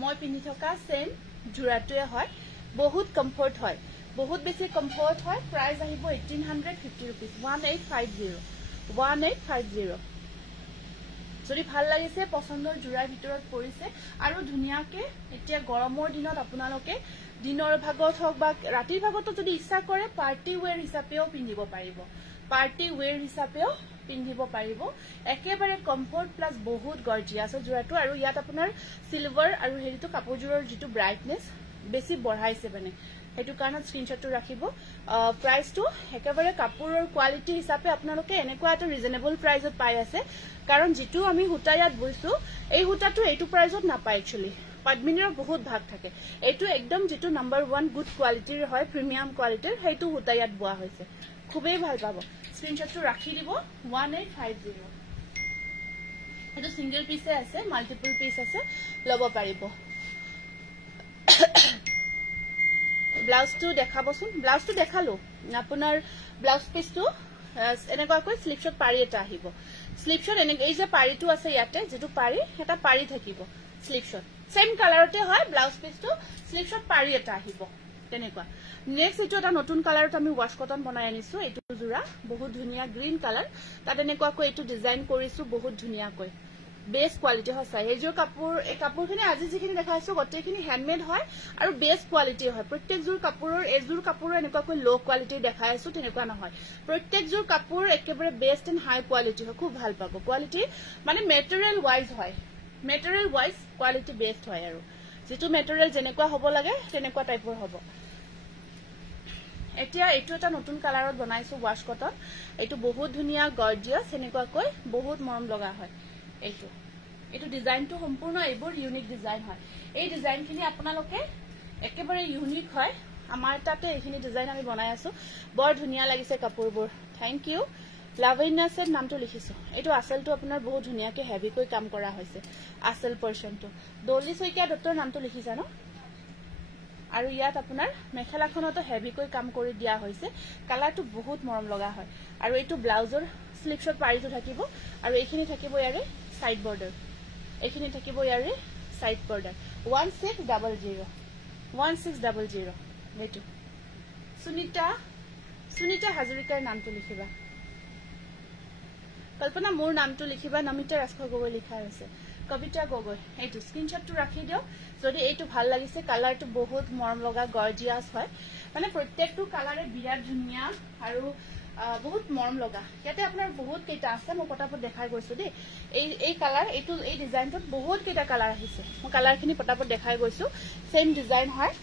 মই পিন্ধি থকা সেম জোৰাটোৱে হয় বহুত কমফৰ্ট হয় বহুত বেছি কমফৰ্ট হয় প্ৰাইস আহিব 1850 रुपीस 1850 যদি ভাল লাগিছে পছন্দৰ জোৰাৰ ভিতৰত পৰিছে আৰু ধুনিয়াকে এতিয়া গৰমৰ দিনত আপোনালোকে দিনৰ ভাগত হক বা ৰাতিৰ ভাগত যদি ইচ্ছা কৰে পাৰ্টি ওয়্যাৰ হিচাপেও পিন্ধিব পাৰিব একেবাৰে কমফৰ্ট প্লাস বহুত গৰ্জিয়াস জোৰাটো আৰু ইয়াত আপোনাৰ সিলভাৰ আৰু হেৰিটো কাপোৰজোৰৰ যেটো ব্ৰাইটনেস বেছি বঢ়াইছে মানে হেতু কাৰণ স্ক্ৰিনশটটো ৰাখিব প্ৰাইসটো একেবাৰে কাপোৰৰ কোৱালিটি হিচাপে আপোনালোকে এনেকুৱা এটা ৰিজনেবল প্ৰাইসত পাই আছে কাৰণ যেটো আমি হুটা ইয়াত বইছো এই হুটাটো এইটো প্ৰাইসত নাপায় একচুয়ালি পদ্মিনীৰ বহুত ভাগ থাকে এইটো একদম যেটো নাম্বাৰ 1 গুড কোৱালিটিৰ হয় প্ৰিমিয়াম কোৱালিটিৰ হেতু হুটা ইয়াত বোৱা হৈছে খুবেই ভাল পাব স্ক্ৰিনশটটো ৰাখি দিব 1850 এটো সিঙ্গেল পিসে আছে মাল্টিপল পিস আছে লব পাৰিব ব্লাউজটো দেখাবচোন ব্লাউজটো দেখালো আপোনাৰ ব্লাউজ পিসটো এনেকুৱা কৈ স্লিপশট পাৰি এটা আহিব স্লিপশট এনে এই যে পাৰিটো আছে ইয়াতে যেটো পাৰি এটা পাৰি থাকিব স্লিপশট সেম কালাৰতে হয় ব্লাউজ পিসটো স্লিপশট পাৰি এটা আহিব তেনেকুৱা নেক্সট এটো এটা নতুন কালাৰত আমি ওয়াশ কটন বনাই আনিছো এটো জোৰা বহুত ধুনিয়া গ্ৰীন কালাৰ তাতে এনেকুৱা কৈ এটো ডিজাইন কৰিছো বহুত ধুনিয়া কৈ বেস কোৱালিটি হয় সাইজৰ কাপোৰ এই কাপোৰখিনি আজি যিখিনি দেখাইছো গটেখিনি হ্যান্ডমেড হয় আৰু বেস কোৱালিটি হয় প্ৰত্যেক জোৰ কাপোৰৰ এজোৰ কাপোৰৰ এনেকুৱা কৈ লো কোৱালিটি দেখাইছো তেনেকুৱা নহয় প্ৰত্যেক জোৰ কাপোৰ একেবাৰে বেস্ট এন্ড হাই কোৱালিটি হয় খুব ভাল পাব কোৱালিটি মানে মেটেৰিয়েল ওয়াইজ হয় মেটেৰিয়েল ওয়াইজ কোৱালিটি বেস্ট হয় আৰু যেটো মেটেৰিয়েল যেনেকুৱা হ'ব লাগে তেনেকুৱা টাইপৰ হ'ব এতিয়া এটো এটা নতুন কালাৰত বনাইছো ওয়াশ কটন এটো বহুত ধুনিয়া গৰ্জিয়াস এনেকুৱা কৈ বহুত মৰম লগা হয় এটো ডিজাইনটো সম্পূৰ্ণ এবোৰ ইউনিক ডিজাইন হয় এই ডিজাইনখিনি আপোনালোকে একেবাৰে ইউনিক হয় আমাৰ তাতে এইখিনি ডিজাইন আমি বনাই আছো বৰ ধুনিয়া লাগিছে কাপোৰবোৰ থ্যাংক ইউ লাভইনাসৰ নামটো লিখিছো এটো আসলটো আপোনাৰ বহুত ধুনিয়াকে হেভি কৈ কাম কৰা হৈছে আসল পৰ্চনটো দলি সৈকিয়া ডক্টৰ নামটো লিখিছা ন আৰু ইয়াত আপোনাৰ মেখেলাখনটো হেভি কৈ কাম কৰি দিয়া হৈছে কালাৰটো বহুত মৰম লগা হয় আৰু এটো ব্লাউজৰ স্লিপশট পাৰিটো থাকিব আৰু এইখিনি থাকিব ইয়াৰে সাইড বৰ্ডাৰ এইখিনি থাকিব ইয়াৰে সাইড বৰ্ডাৰ 1600 নেটো সুনিতা হাজৰিকাৰ নামটো লিখিবা কল্পনা মোৰ নামটো লিখিবা নমিতা ৰাজখোৱা গগৈ লিখা আছে কবিতা গগৈ এইটো স্ক্ৰিনশটটো ৰাখি দিও যদি এইটো ভাল লাগিছে কালাৰটো বহুত মৰম লগা গৰ্জিয়াস হয় মানে প্ৰত্যেকটো কালাৰে বিৰাট ধুনিয়া আৰু বহুত মৰম লগা ইয়াতে আপোনাৰ বহুত কেইটা আছে মই পটাপট দেখাই গৈছো দেই এই কালাৰ এইটো এই ডিজাইনটোত বহুত কেইটা কালাৰ আহিছে মই কালাৰখিনি পটাপট দেখাই গৈছো সেম ডিজাইন হয়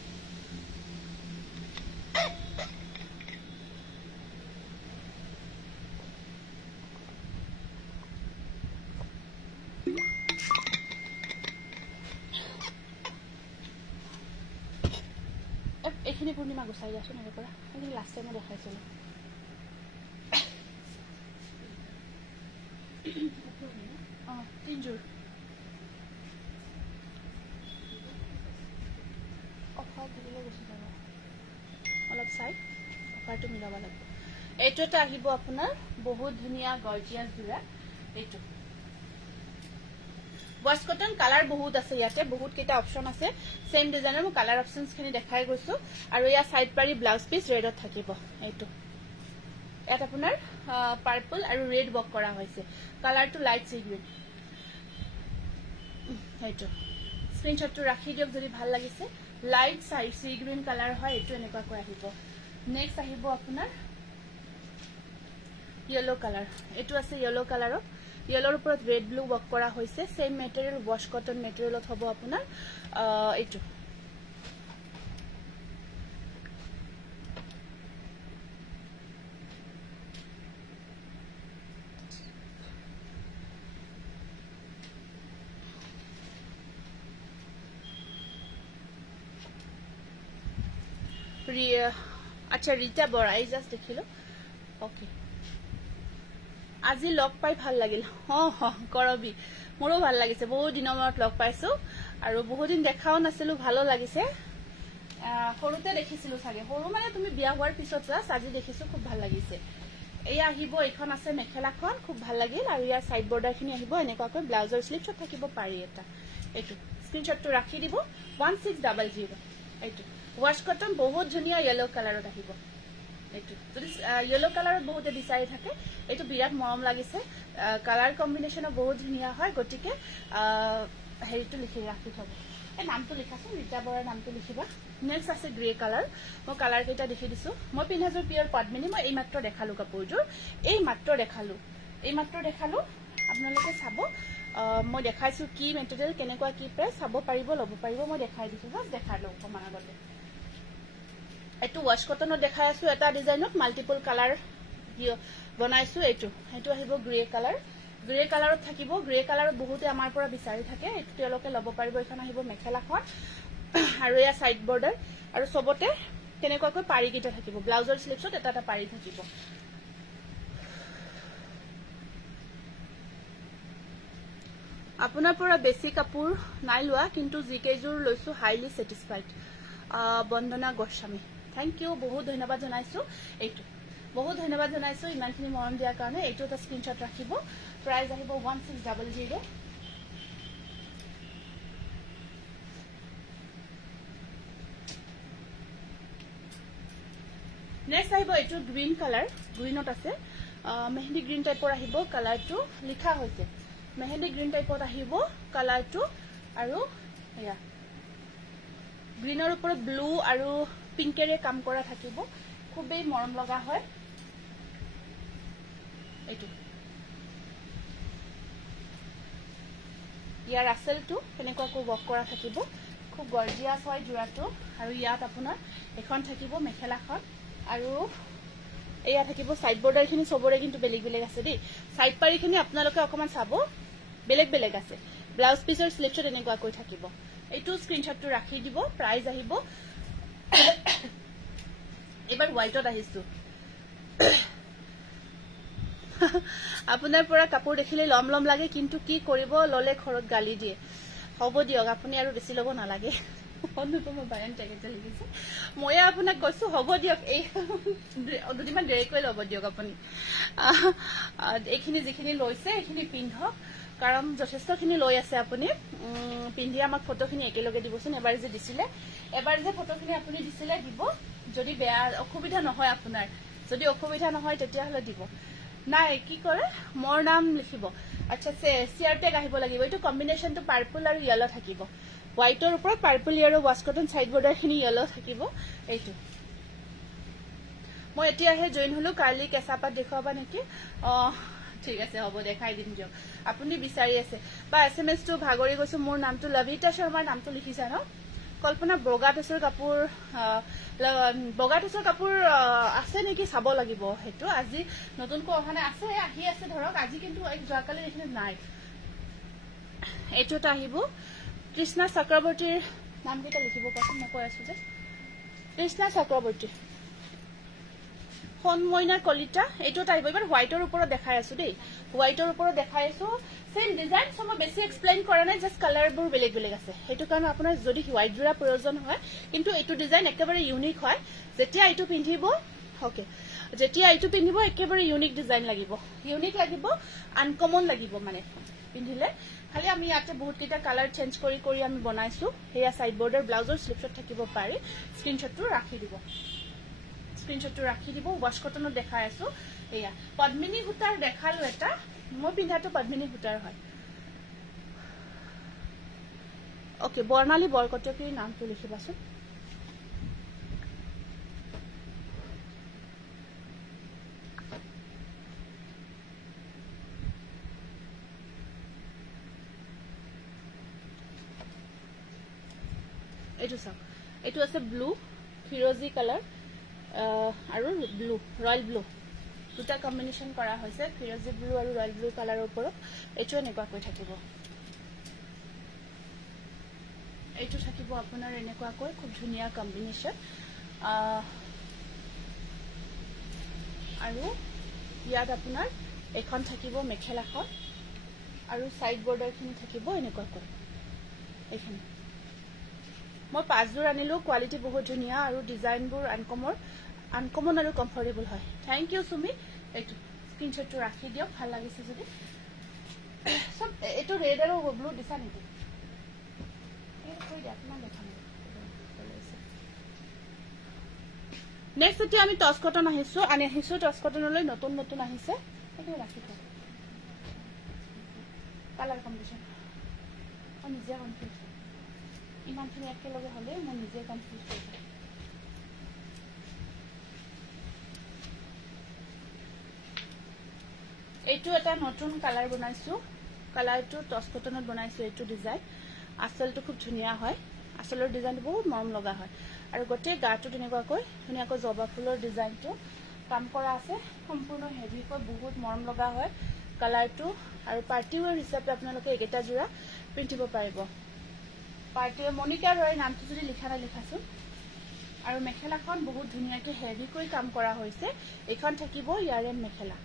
এইখিনি পূৰ্ণিমা গুছাই যাছো নেৰে পৰা আমি লাষ্ট টাইম দেখাইছিলো তিনজোৰ অফাৰ দিলে গুছি যাব অলপ চাই অফাৰটো মিলাব লাগিব এইটো এটা আহিব আপোনাৰ বহুত ধুনিয়া গৰ্জিয়াস জোৰা এইটো ওয়াশ কটন কালাৰ বহুত আছে ইয়াতে বহুত কেইটা অপচন আছে সেম ডিজাইনৰ মই কালাৰ অপচনছখিনি দেখাই গৈছো আৰু ইয়া সাইড পাৰি ব্লাউজ পিস ৰেডত থাকিব এইটো ইয়াত আপোনাৰ পাৰ্পল আৰু ৰেড ওয়াৰ্ক কৰা হৈছে কালাৰটো লাইট সি গ্ৰীন এইটো স্ক্ৰিনশটটো ৰাখি দিয়ক যদি ভাল লাগিছে লাইট সি গ্ৰীন কালাৰ হয় এইটো এনেকুৱা কৈ আহিব নেক্সট আহিব আপোনাৰ yellow color এটো আছে yellow color yellow উপৰত red blue work কৰা হৈছে সেম মেটেৰিয়েল wash cotton মেটেৰিয়েলত হ'ব আপোনাৰ এটো अच्छा रीता बड़ा आई जस्ट देखिलो ओके আজি লগ পাই ভাল লাগিল কৰবি মোৰো ভাল লাগিছে বহুত দিনৰ মূৰত লগ পাইছো আৰু বহুত দিন দেখাও নাছিলো ভালো লাগিছে সৰুতে দেখিছিলো চাগে সৰু মানে তুমি বিয়া হোৱাৰ পিছত আজি দেখিছো খুব ভাল লাগিছে এই আহিব এখন আছে মেখেলাখন খুব ভাল লাগিল আৰু ইয়াৰ সাইড বৰ্ডাৰ খিনি আহিব এনেকুৱাকৈ ব্লাউজৰ স্লিভছত থাকিব পাৰি এটা এইটো স্ক্ৰিনশ্বটটো ৰাখি দিব 1600 এইটো ওয়াশ কটন বহুত ধুনিয়া ইয়েলো কালাৰত আহিব এইটো যদি ইয়েলো কালাৰত বহুতে বিচাৰি থাকে এইটো বিৰাট মৰম লাগিছে কালাৰ কম্বিনেশন বহুত ধুনিয়া হয় গটিকে হেৰিটো লিখি ৰাখি থব এই নামটো লিখাছো ৰীতা বৰাৰ নামটো লিখিবা নেক্সট আছে গ্ৰে কালাৰ মই কালাৰ কেইটা দেখি দিছো মই পিন্ধাজৰ পিয়ৰ পদ্মিনী মই এই মাত্ৰ দেখালো কাপোৰজোৰ এই মাত্ৰ দেখালো আপোনালোকে চাব মই দেখাইছো কি মেটেৰিয়েল কেনেকুৱা কি প্ৰাইস চাব পাৰিব লব পাৰিব মই দেখাই দিছো জাস্ট দেখালো অকমান আগতে এটো ওয়াশ কটনত দেখাই আছো এটা ডিজাইনত মাল্টিপল কালাৰ বনাইছো এটো আহিব গ্ৰে কালাৰত থাকিব গ্ৰে কালাৰত বহুতে আমাৰ পৰা বিচাৰি থাকে এটো তেওঁলোকে লব পাৰিব এখন আহিব মেখেলাখন আৰু এয়া সাইড বৰ্ডাৰ আৰু সবতে কেনেকুৱাকৈ পাৰি কিটা থাকিব ব্লাউজৰ স্লিভছত এটা পাৰি থাকিব আপোনাৰ পৰা বেছি কাপোৰ নাই লোৱা কিন্তু জিকেজুৰ লৈছো highly satisfied Bandana Goswami thank you বহুত ধন্যবাদ জনাইছো এইটো বহুত ধন্যবাদ জনাইছো ইমানখিনি মৰম দিয়াৰ কাৰণে এইটো এটা স্ক্ৰিনশ্বট ৰাখিব প্ৰাইস আহিব 1600 নেক্সট আহিব এইটো গ্ৰীন কালাৰ গ্ৰীনত আছে মেহেন্দি গ্ৰীন টাইপৰ আহিব কালাৰটো লিখা হৈছে মেহেন্দি গ্ৰীন টাইপত আহিব কালাৰটো আৰু এয়া গ্ৰীনৰ ওপৰত ব্লু আৰু পিংকেৰে কাম কৰা থাকিব খুবেই মৰম লগা হয় এইটো ইয়াৰ আঁচলটো কেনেকুৱাকৈ ৱৰ্ক কৰা থাকিব খুব গৰ্জিয়াছ হয় জোৰাটো আৰু ইয়াত আপোনাৰ এখন থাকিব মেখেলাখন আৰু এয়া থাকিব সাইড বৰ্ডাৰ খিনি সবৰে কিন্তু বেলেগ আছে দেই সাইড পাৰি খিনি আপোনালোকে অকমান চাব বেলেগ আছে ব্লাউজ পিছৰ স্লিভছত এনেকুৱাকৈ থাকিব এইটো স্ক্ৰিনশ্বটটো ৰাখি দিব প্ৰাইস আহিব এবাৰ হোৱাইটত আহিছো আপোনাৰ পৰা কাপোৰ দেখিলে লম লাগে কিন্তু কি কৰিব ললে ঘৰত গালি দিয়ে হ'ব দিয়ক আপুনি আৰু বেছি লব নালাগে অনুপম বায়ন টেকেট লিখিছে মই আপোনাক কৈছো হ'ব দিয়ক এই দুদিনমান দেৰিকৈ লব দিয়ক আপুনি এইখিনি যিখিনি লৈছে এইখিনি পিন্ধক কাৰণ যথেষ্টখিনি লৈ আছে আপুনি পিন্ধি আমাক ফটোখিনি একেলগে দিবচোন এবাৰ যে দিছিলে এবাৰ যে ফটোখিনি আপুনি দিছিলে দিব যদি বেয়া অসুবিধা নহয় আপোনাৰ যদি অসুবিধা নহয় তেতিয়া হলে দিব নাই কি কৰে মোৰ নাম লিখিব আচ্ছা সিআৰ টেগ আহিব লাগিব এইটো কম্বিনেশনটো পাৰ্পল আৰু ইয়েলো থাকিব হোৱাইটৰ ওপৰত purple yellow wash cotton side border খিনি ইয়েলো থাকিব এইটো মই এতিয়াহে জয়েন হলো কালি কেঁচাপাত দেখুৱাবা নেকি ঠিক আছে হ'ব দেখাই দিম দিয়ক আপুনি বিচাৰি আছে বা এসএমএস টো ভাগৰি গৈছো মোৰ নামটো লভিতা শৰ্মাৰ নামটো লিখিছা ন কল্পনা বগাটছৰ কাপোৰ আছে নেকি চাব লাগিব হেতু আজি নতুনকৈ অহানে আছে আহি আছে ধৰক আজি কিন্তু এক যোৱাকালি এখানে নাই এটোটা আহিব কৃষ্ণা চক্ৰৱৰ্তীৰ নাম কেটা লিখিব পাছন মই কৈ আছো যে কৃষ্ণা চক্ৰৱৰ্তী সন্ময়না কলিতা এইটোটা আহিব এবাৰ হোৱাইটৰ ওপৰত দেখাই আছো দেই হোৱাইটৰ ওপৰত দেখাই আছো সেম ডিজাইন সম বেছি এক্সপ্লেইন কৰা নাই জাস্ট কালাৰবোৰ বেলেগ আছে হেতু কাৰণ আপোনাৰ যদি হোৱাইট জোৰা প্ৰয়োজন হয় কিন্তু এইটো ডিজাইন একেবাৰে ইউনিক হয় যেতিয়া এইটো পিন্ধিব ওকে যেতিয়া এইটো পিন্ধিব একেবাৰে ইউনিক ডিজাইন লাগিব আনকমন লাগিব মানে পিন্ধিলে খালি আমি ইয়াতে বহুত কেইটা কালাৰ চেঞ্জ কৰি আমি বনাইছো হেয়া সাইড বৰ্ডাৰ ব্লাউজৰ স্লিভছত থাকিব পাৰি স্ক্ৰিনশ্বটটো ৰাখি দিব ওয়াশ কটনত দেখাই আছো এয়া পদ্মিনী সূতাৰ দেখালো এটা মই পিন্ধাটো পদ্মিনী সূতাৰ হয় ওকে বৰ্ণালী বৰকটকীৰ নামটো লিখিবাচোন এইটো চাওক এইটো আছে ব্লু ফিৰোজি কালাৰ আৰু ব্লু ৰয়েল ব্লু দুটা কম্বিনেশন কৰা হৈছে ফিৰোজি ব্লু আৰু ৰয়েল ব্লু কালাৰৰ ওপৰত এইটো এনেকুৱাকৈ থাকিব এইটো থাকিব আপোনাৰ এনেকুৱাকৈ খুব ধুনিয়া কম্বিনেশন আৰু ইয়াত আপোনাৰ এখন থাকিব মেখেলাখন আৰু সাইড বৰ্ডাৰখিনি থাকিব এনেকুৱাকৈ এইখিনি মই 5 জোৰ আনিলো কোৱালিটি বহুত ধুনিয়া আৰু ডিজাইনবোৰ আনকমন আৰু কমফৰ্টেবল হয় থ্যাংক ইউ সুমি এইটো স্ক্ৰিনশ্বটটো ৰাখি দিয়ক ভাল লাগিছে যদি সব এইটো ৰেড আৰু ব্লু দিছা নেকি এই কৈ দিয়া আপোনাক দেখাম নেক্সট এতিয়া আমি টস কটন আহিছো টস কটনলৈ নতুন আহিছে এইটো ৰাখি থক কালাৰ কম্বিনেশ্যন মই নিজে কনফিউজ ইমানখিনি একেলগে হলে মই নিজে কনফিউজ হৈ যাম এইটো এটা নতুন কালাৰ বনাইছো কালাৰটো টস কটনত বনাইছো এইটো ডিজাইন আসলটো খুব ধুনিয়া হয় আসলৰ ডিজাইনটো বহুত মৰম লগা হয় আৰু গটে গাটো তেনেকুৱাকৈ ধুনিয়াকৈ জবা ফুলৰ ডিজাইনটো কাম কৰা আছে সম্পূৰ্ণ হেভিকৈ বহুত মৰম লগা হয় কালাৰটো আৰু পাৰ্টি ওয়্যাৰ হিচাপে আপোনালোকে একেটা জোৰা পিন্ধিব পাৰিব পাৰ্টি মনিকা ৰয় নামটো যদি লিখা নাই লিখাছো আৰু মেখেলাখন বহুত ধুনিয়াকৈ হেভিকৈ কাম কৰা হৈছে এখন থাকিব ইয়াৰে মেখেলা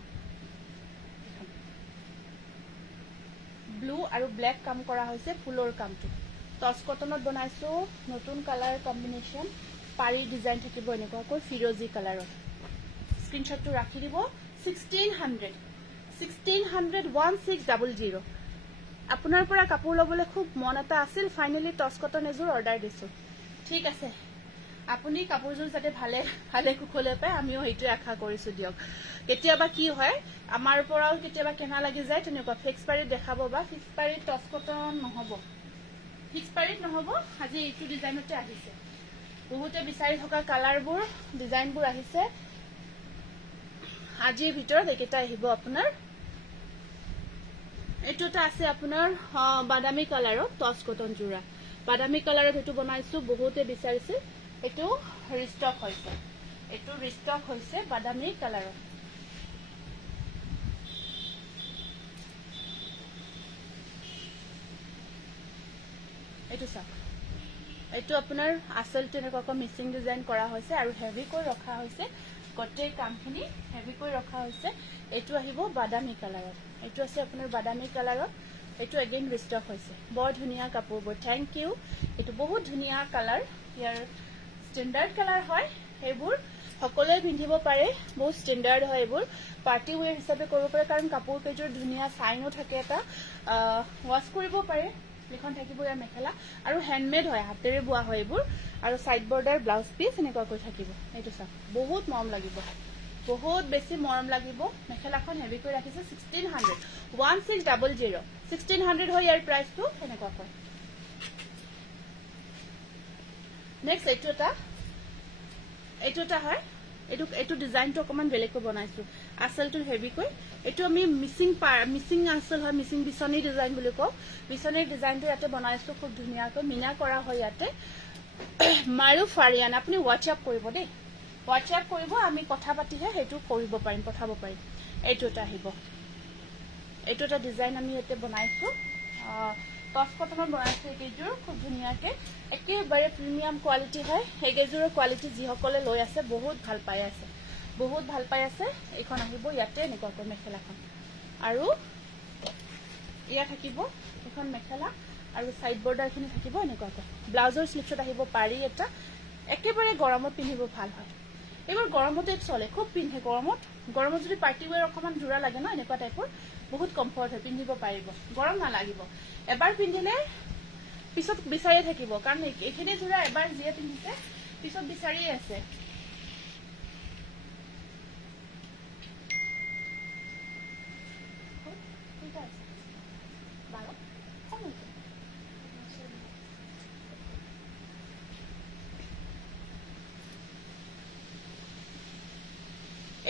ব্লু আৰু ব্ল্যাক কাম কৰা হৈছে ফুলৰ কামটো টস কটনত বনাইছো নতুন কালাৰ কম্বিনেশ্যন পাৰি ডিজাইন থাকিব এনেকুৱাকৈ ফিৰোজি কালাৰত স্ক্ৰিনশ্বটটো ৰাখি দিব 1600 1600 আপোনাৰ পৰা কাপোৰ লবলৈ খুব মন এটা আছিল ফাইনালি টস কটন এজোৰ অৰ্ডাৰ দিছো ঠিক আছে আপুনি কাপোৰজোৰ যাতে ভালে কুশলে পায় আমিও হেইটো আশা কৰিছো দিয়ক কেতিয়াবা কি হয় আমাৰ পৰাও কেতিয়াবা কেনা লাগি যায় তেনেকুৱা ফিক্স পাৰি দেখাব বা ফিক্স পাৰি টস কটন নহব ফিক্স পাৰিত নহব আজি এইটো ডিজাইনতে আহিছে বহুতে বিচাৰি থকা কালাৰবোৰ ডিজাইনবোৰ আহিছে আজিৰ ভিতৰত একেটা আহিব আপোনাৰ এইটোটা আছে আপোনাৰ বাদামী কালাৰত টস কটন জোৰা বাদামী কালাৰত এটো বনাইছো বহুতে বিচাৰিছে এটো ৰিষ্টক হৈছে বাদামী কালাৰত এটো চাওক এটো আপোনাৰ আসল তেনেকুৱা মিসিং ডিজাইন কৰা হৈছে আৰু হেভি কৈ ৰখা হৈছে গটে কামখিনি হেভি কৈ ৰখা হৈছে এটো আহিব বাদামী কালাৰত এটো আছে আপোনাৰ বাদামী কালাৰত এটো এগেইন ৰিষ্টক হৈছে বৰ ধুনিয়া কাপোৰবোৰ থ্যাংক ইউ এটো বহুত ধুনিয়া কালাৰ ইয়াৰ ষ্টেণ্ডাৰ্ড কালাৰ হয় হেবোৰ সকলোৱে পিন্ধিব পাৰে বহুত ষ্টেণ্ডাৰ্ড হয় এবোৰ পাৰ্টি ওয়্যাৰ হিচাপে কৰিব পাৰে কাৰণ কাপোৰ কেজৰ ধুনিয়া সাইনো থাকে এটা ওয়াশ কৰিব পাৰে লিখন থাকিব ইয়াৰ মেখেলা আৰু হ্যান্ডমেড হয় হাতেৰে বোৱা হয় এবোৰ আৰু সাইড বৰ্ডাৰ ব্লাউজ পিস এনেকুৱা কৈ থাকিব এইটো চাওক বহুত মৰম লাগিব বহুত বেছি মৰম লাগিব মেখেলাখন হেভি কৈ ৰাখিছে 1600 1600 হয় ইয়াৰ প্ৰাইসটো এনেকুৱা কৈ নেক্সট এইটোটা হয় এটো ডিজাইনটো অকমান বেলেগকৈ বনাইছো আসলটো হেভি কৈ এটো আমি মিসিং আসল হয় মিসিং বিছনী ডিজাইন বুলি কও বিছনীৰ ডিজাইনটো ইয়াতে বনাইছো খুব ধুনিয়াকৈ মিনা কৰা হয় ইয়াতে মাৰু ফাৰিয়ান আপুনি WhatsApp কৰিব দেই WhatsApp কৰিব আমি কথা পাতিহে হেতু কৰিব পাৰিম পঠাব পাৰিম এইটোটা আহিব এইটোটা ডিজাইন আমি ইয়াতে বনাইছো টস কটনত বনাইছো এইজোৰ খুব ধুনিয়াকৈ একেবাৰে প্ৰিমিয়াম কোৱালিটি হয় হেগেজোৰৰ কোৱালিটি যি সকলে লৈ আছে বহুত ভাল পাই আছে এখন আহিব ইয়াতে এনেকুৱাকৈ মেখেলাখন আৰু ইয়া থাকিব এখন মেখেলা আৰু সাইড বৰ্ডাৰখিনি থাকিব এনেকুৱাকৈ ব্লাউজৰ স্লিপছত আহিব পাৰি এটা একেবাৰে গৰমত পিন্ধিব ভাল হয় এবাৰ গৰমতে চলে খুব পিন্ধে গৰমত যদি পাৰ্টি ওয়্যাৰ অকমান জোৰা লাগে ন এনেকুৱা টাইপৰ বহুত কমফৰ্ট হয় পিন্ধিব পাৰিব গৰম নালাগিব এবাৰ পিন্ধিলে পিছত বিচাৰিয়ে থাকিব কাৰণ এইখিনি জোৰা এবাৰ জিয়ে পিন্ধিছে পিছত বিচাৰিয়ে আছে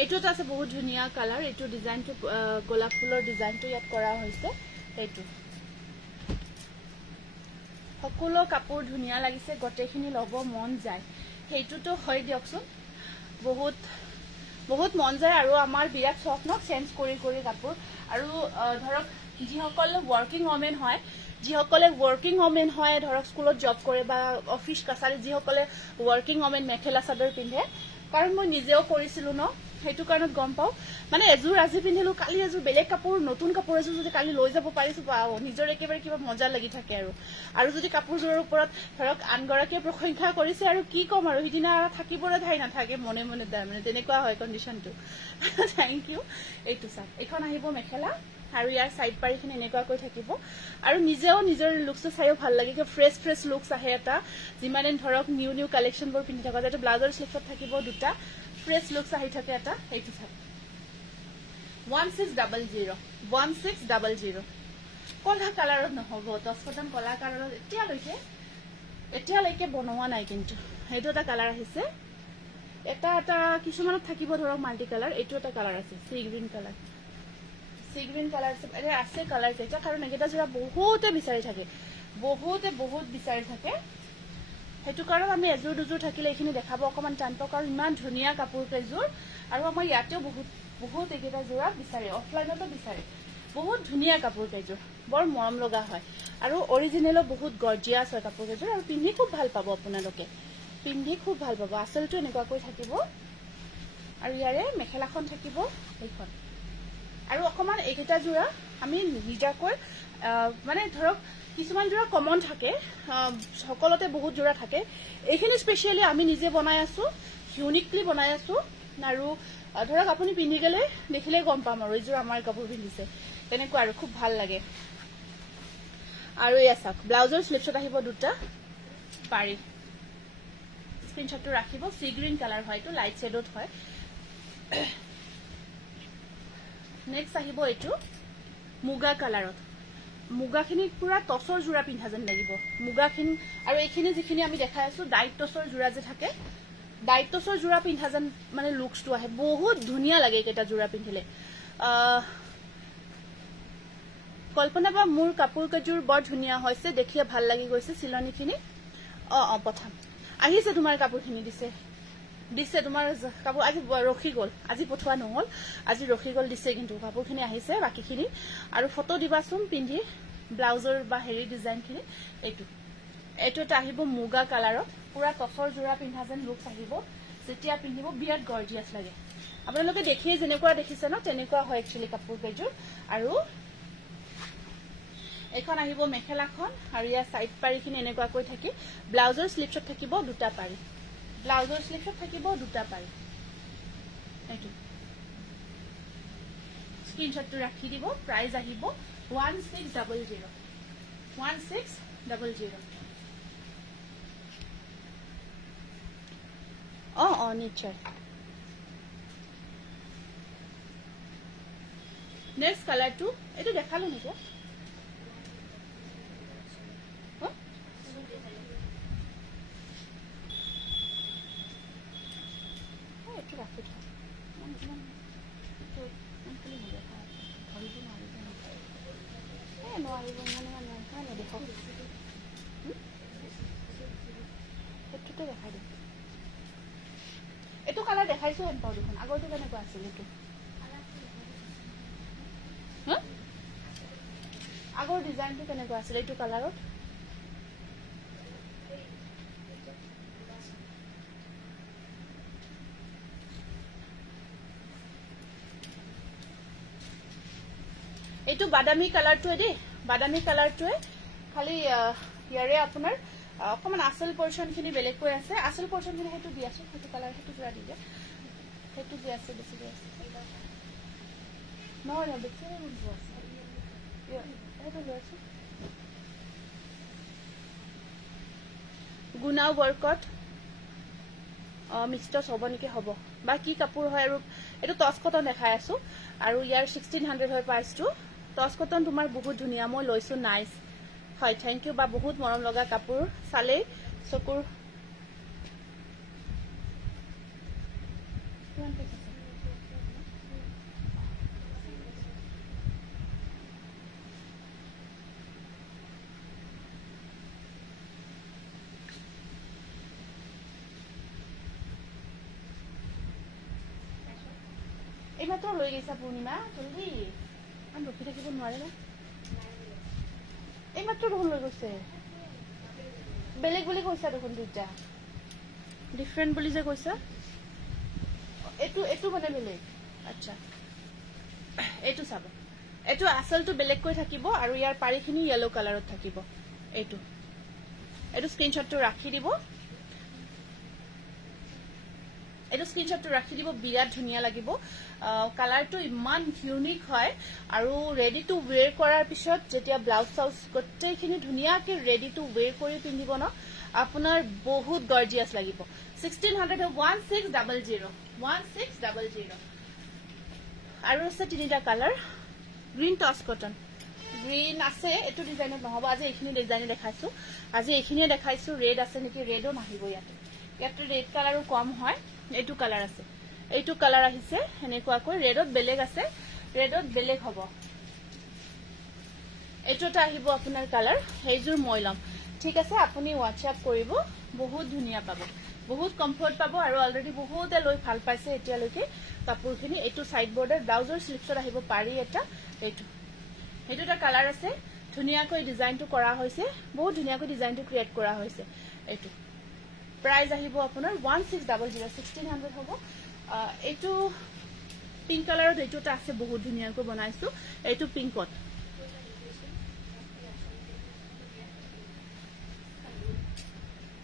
এইটো আছে বহুত ধুনিয়া কালাৰ এইটো ডিজাইনটো গোলাপ ফুলৰ ডিজাইনটো ইয়াত কৰা হৈছে এইটো সকলো কাপোৰ ধুনিয়া লাগিছে গটেখিনি লব মন যায় হেইটোটো হয় দিয়কচোন বহুত মন যায় আৰু আমাৰ বিৰাট স্বপ্ন চেঞ্জ কৰি কাপোৰ আৰু ধৰক যিসকল ওয়াৰ্কিং ওমেন হয় ধৰক স্কুলত জব কৰে বা অফিস কাছাৰী যিসকলে ওয়াৰ্কিং ওমেন মেখেলা চাদৰ পিন্ধে কাৰণ মই নিজেও কৰিছিলো ন সেইটো কাৰণত গম পাও মানে এজোৰ আজি পিন্ধিলো কালি এজোৰ বেলেগ কাপোৰ নতুন কাপোৰ এজোৰ যদি কালি লৈ যাব পাৰিছো পাও নিজৰ একেবাৰে কিবা মজা লাগি থাকে আৰু যদি কাপোৰজোৰৰ ওপৰত ধৰক আনগৰাকীয়ে প্ৰশংসা কৰিছে আৰু কি কম আৰু সিদিনা থাকিবলৈ ঠাই নাথাকে মনে মনে মানে তেনেকুৱা হয় কণ্ডিশ্যনটো থেংক ইউ এইটো চাওক এখন আহিব মেখেলা আৰু ইয়াৰ সাইড পাৰিখিনি এনেকুৱাকৈ থাকিব আৰু নিজেও নিজৰ লুকটো চাইও ভাল লাগে কি ফ্ৰেছ লুকছ আহে এটা যিমানে ধৰক নিউ কালেকশ্যনবোৰ পিন্ধি থকা যায় ব্লাউজৰ স্লিভত থাকিব দুটা ফ্ৰেছ লুকছ আহি থাকে এটা এইটো চাওক 1600 কলা কালাৰত নহ'ব তস্কতন কলা কালাৰত এতিয়ালৈকে বনোৱা নাই কিন্তু সেইটো এটা কালাৰ আহিছে এটা কিছুমানত থাকিব ধৰক মাল্টি কালাৰ এইটো এটা কালাৰ আছে সি গ্ৰীণ কালাৰ আছে কালাৰ কেইটা কাৰণ একেটা যোৰা বহুতে বিচাৰি থাকে বহুত বিচাৰি থাকে সেইটো কাৰণ আমি এজোৰ দুজোৰ থাকিলে এইখিনি দেখাব অকমান টান পাওঁ কাৰণ ইমান ধুনীয়া কাপোৰ কেইজোৰ আৰু আমাৰ ইয়াতেও বহুত একেটা যোৰা বিচাৰে অফলাইনতো বিচাৰে বহুত ধুনীয়া কাপোৰ কেইজোৰ বৰ মৰম লগা হয় আৰু অৰিজিনেলো বহুত গৰ্জিয়াছ হয় কাপোৰ কেইজোৰ আৰু পিন্ধি খুব ভাল পাব আপোনালোকে আচলটো এনেকুৱাকৈ থাকিব আৰু ইয়াৰে মেখেলাখন থাকিব এইখন আৰু অকমান এইকেইটা যোৰা আমি নিজাকৈ মানে ধৰক কিছুমান যোৰা কমন থাকে সকলোতে বহুত যোৰা থাকে এইখিনি স্পেশালি আমি নিজে বনাই আছো ইউনিকলি বনাই আছো আৰু ধৰক আপুনি পিন্ধি গলে দেখিলে গম পাম আৰু এইযোৰ আমাৰ কাপোৰ পিন্ধিছে তেনেকুৱা আৰু খুব ভাল লাগে আৰু এয়া চাওক ব্লাউজৰ স্লিভছত আহিব দুটা পাৰি স্ক্ৰিনশ্বটটো ৰাখিব সি গ্ৰীণ কালাৰ হয় এইটো লাইট শেডত হয় নেক্সট আহিব এইটো মুগা কালাৰত মুগাখিনি পুৰা টছৰ জোৰা পিন্ধা যেন লাগিব মুগাখিনি আৰু এইখিনি যিখিনি আমি দেখাই আছো ডাইট টছৰ জোৰা যে থাকে ডাইট টছৰ জোৰা পিন্ধা যেন মানে লুকছটো আহে বহুত ধুনীয়া লাগে এটা জোৰা পিন্ধিলে কল্পনা বা মোৰ কাপোৰ কাজোৰ বৰ ধুনীয়া হৈছে দেখিয়ে ভাল লাগি গৈছে চিলনিখিনি পঠাম আহিছে তোমাৰ কাপোৰখিনি দিছে তোমাৰ কাপোৰ আজি ৰখি গ'ল আজি পঠোৱা নহল আজি ৰখি গ'ল দিছে কিন্তু কাপোৰখিনি আহিছে বাকিখিনি আৰু ফটো দিবাচোন পিন্ধি ব্লাউজৰ বা হেৰি ডিজাইনখিনি এইটো এটা আহিব মুগা কালাৰত পুৰা টছৰ জোৰা পিন্ধা যেন লুক আহিব যেতিয়া পিন্ধিব বিৰাট গৰ্জিয়াছ লাগে আপোনালোকে দেখিয়ে যেনেকুৱা দেখিছে ন তেনেকুৱা হয় একচুৱেলি কাপোৰ কেইযোৰ আৰু এখন আহিব মেখেলাখন আৰু ইয়াৰ সাইড পাৰিখিনি এনেকুৱাকৈ থাকি ব্লাউজৰ স্লিভছত থাকিব দুটা পাৰি এইটো স্ক্ৰিনশ্বটটো ৰাখি দিব প্ৰাইস আহিব 1600 নিশ্চয় নেক্সট কালাৰটো এইটো দেখালো নেকি এইটো কালাৰ দেখাইছো এনপাও দেখোন আগৰটো কেনেকুৱা আছিল এইটো আগৰ ডিজাইনটো কেনেকুৱা আছিল এইটো কালাৰত এইটো বাদামী কালাৰটোৱে খালি ইয়াৰে আপোনাৰ অকমান আসল পোৰ্শনখিনি বেলেগকৈ আছে আসল পোৰ্শনখিনি হেতু দি আছে হেতু কালাৰ হেতু জোৰা দি দিয়া হেতু দি আছে বেছি দি আছে নহয় বেছি দিব আছে হেতু লৈ আছে গুনাও বৰকট মিক্সড হ'ব নেকি হ'ব বা কি কাপোৰ হয় আৰু এটো টছ কটন দেখাই আছো আৰু ইয়াৰ 1600 হয় প্ৰাইসটো টছ কটন তোমাৰ বহুত ধুনীয়া মই লৈছো নাইস হয় থ্যাংক ইউ বা বহুত মৰম লগা কাপোৰ চালে চকুৰ এইমাত্ৰ লৈ গৈছা পূৰ্ণিমা জলদি আন ৰখি থাকিব নোৱাৰে না এইমাত্ৰ দেখোন লৈ গৈছে বেলেগ বুলি কৈছা দেখোন দুটা ডিফাৰেণ্ট বুলি যে কৈছা এটু মানে বেলেগ আচ্ছা এটু চাব এটু আসলটো বেলেগ কৈ থাকিব আৰু ইয়াৰ পাৰিখিনি ইয়েলো কালাৰত থাকিব এটু স্ক্ৰিনশ্বটটো ৰাখি দিব এটু স্ক্ৰিনশ্বটটো ৰাখি দিব বিৰাট ধুনিয়া লাগিব কালাৰটো ইমান ইউনিক হয় আৰু ৰেডি টু ওৱেৰ কৰাৰ পিছত যেতিয়া ব্লাউজ চাউজ গোটেইখিনি ধুনিয়াকে ৰেডি টু ওৱেৰ কৰি পিন্ধিব ন আপোনাৰ বহুত গৰ্জিয়াস লাগিব 1600 1600 আৰু আছে তিনিটা কালাৰ গ্ৰীন টচ কটন গ্ৰীন আছে এটো ডিজাইনত নহব আজি এইখিনি ডিজাইনে দেখাইছো আজি এইখিনিয়ে দেখাইছো ৰেড আছে নেকি ৰেডও নাহিব ইয়াতে ৰেড কালাৰো কম হয় এইটো কালাৰ আছে এইটো কালাৰ আহিছে এনেকুৱাকৈ ৰেডত বেলেগ আছে ৰেডত বেলেগ হ'ব এটোটা আহিব আপোনাৰ কালাৰ হেইজুৰ মই লম ঠিক আছে আপুনি WhatsApp কৰিব বহুত ধুনিয়া পাব বহুত কমফৰ্ট পাব আৰু অলৰেডি বহুতে লৈ ভাল পাইছে এতিয়ালৈকে কাপোৰখিনি এটো সাইড বৰ্ডাৰ ব্লাউজৰ স্লিপছত আহিব পাৰি এটা এটোটা কালাৰ আছে ধুনিয়াকৈ ডিজাইনটো কৰা হৈছে বহুত ধুনিয়াকৈ ডিজাইনটো ক্ৰিয়েট কৰা হৈছে এটো প্ৰাইস আহিব আপোনাৰ 1600 1600 হ'ব এটো পিংক কালাৰত এটোটা আছে বহুত ধুনিয়াকৈ বনাইছো এটো পিংকত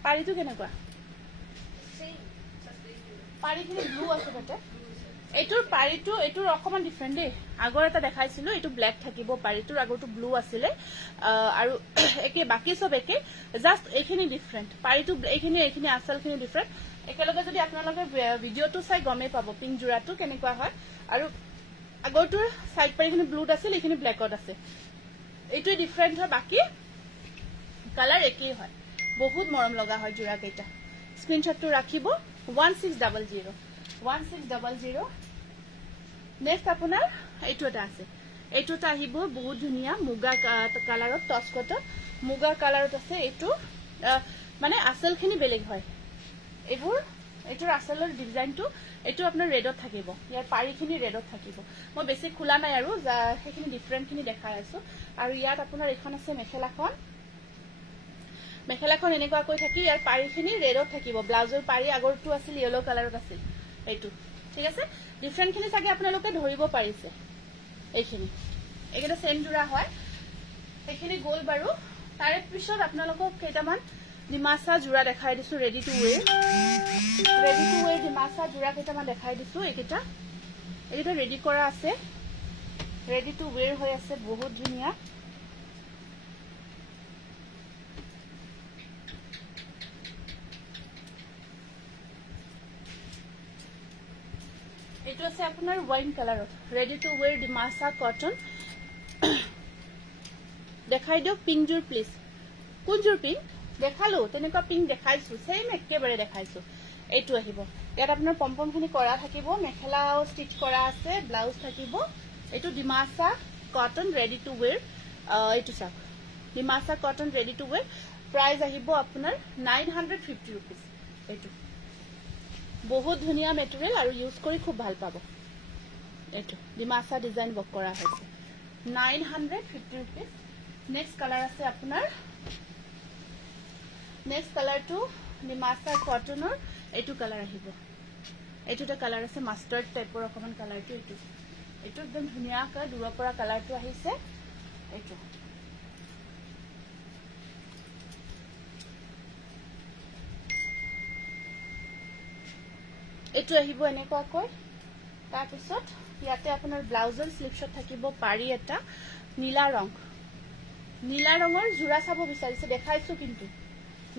পাৰিটো কেনেকুৱা পাৰিখিনি ব্লু আছে তাতে এটোৰ পাৰিটো এটোৰ অকমান ডিফাৰেন্ট দে আগৰ এটা দেখাইছিলো এটো ব্ল্যাক থাকিব পাৰিটোৰ আগৰটো ব্লু আছিলে আৰু একে বাকি সব একে জাস্ট এইখিনি ডিফাৰেন্ট পাৰিটো এইখিনি আসলখিনি ডিফাৰেন্ট একেলগে যদি আপোনালোকে ভিডিওটো চাই গমে পাব পিংক জোৰাটো কেনেকুৱা হয় আৰু আগৰটোৰ সাইড পাৰিখিনি ব্লুত আছিল এইখিনি ব্ল্যাকত আছে এইটোই ডিফাৰেন্ট হয় বাকি কালাৰ একেই হয় বহুত মৰম লগা হয় জোৰা কেইটা স্ক্ৰিনশ্বটটো ৰাখিব 1600 নেক্সট আপোনাৰ এইটোটা আছে এইটোটা আহিব বহুত ধুনিয়া মুগা কালাৰত টচ কটন মুগা কালাৰত আছে এইটো মানে আসলখিনি বেলেগ হয় এইটোৰ আসলৰ ডিজাইনটো এইটো আপোনাৰ ৰেডত থাকিব ইয়াৰ পাৰিখিনি ৰেডত থাকিব মই বেছি খোলা নাই আৰু সেইখিনি ডিফাৰেন্টখিনি দেখাই আছো আৰু ইয়াত আপোনাৰ এখন আছে মেখেলাখন এনেকুৱা কৈ থাকি ইয়াৰ পাৰিখিনি ৰেডত থাকিব ব্লাউজৰ পাৰি আগৰটো আছিল ইয়েলো কালাৰত আছিল এইটো ঠিক আছে ডিফাৰেন্টখিনি চাগে আপোনালোকে ধৰিব পাৰিছে এইখিনি একেটা সেম জোৰা হয় এইখিনি গোল বাৰু তাৰে পিছত আপোনালোকক কেইটামান ডিমাসা জোৰা দেখাই দিছো ৰেডি টু ওৱেৰ ডিমাসা জোৰা কেইটামান দেখাই দিছো এইকেইটা ৰেডি কৰা আছে ৰেডি টু ওৱেৰ হৈ আছে বহুত ধুনিয়া এটো আছে আপোনাৰ ওয়াইন কালাৰত ready to wear Dimasa cotton দেখাই দিও পিংক জোৰ প্লিজ কোন জোৰ পিংক দেখালো তেনেকুৱা পিংক দেখাইছো সেম একেবাৰে দেখাইছো এইটো আহিব ইয়াত আপোনাৰ পম্পমখিনি কৰা থাকিব মেখেলাও ষ্টিচ কৰা আছে ব্লাউজ থাকিব এইটো Dimasa cotton ready to wear এইটো চাক Dimasa cotton ready to wear price আহিব আপোনাৰ 950 रुपीस এইটো বহুত ধুনিয়া মেটেৰিয়েল আৰু ইউজ কৰি খুব ভাল পাব এইটো ডিমাসা ডিজাইন বক কৰা হৈছে 950 रुपीस নেক্সট কালাৰ আছে আপোনাৰ নেক্সট কালাৰটো ডিমাসা কটনৰ এইটো কালাৰ আহিব এইটোটা কালাৰ আছে মাষ্টাৰ্ড টাইপৰ অকমান কালাৰটো এইটো একদম ধুনিয়াকৈ দূৰৰ পৰা কালাৰটো আহিছে এইটো আহিব এনেকুৱাকৈ তাৰ পিছত ইয়াতে আপোনাৰ ব্লাউজৰ স্লিপছত থাকিব পাৰি এটা নীলা ৰঙৰ জোৰা চাব বিচাৰিছে দেখাইছো কিন্তু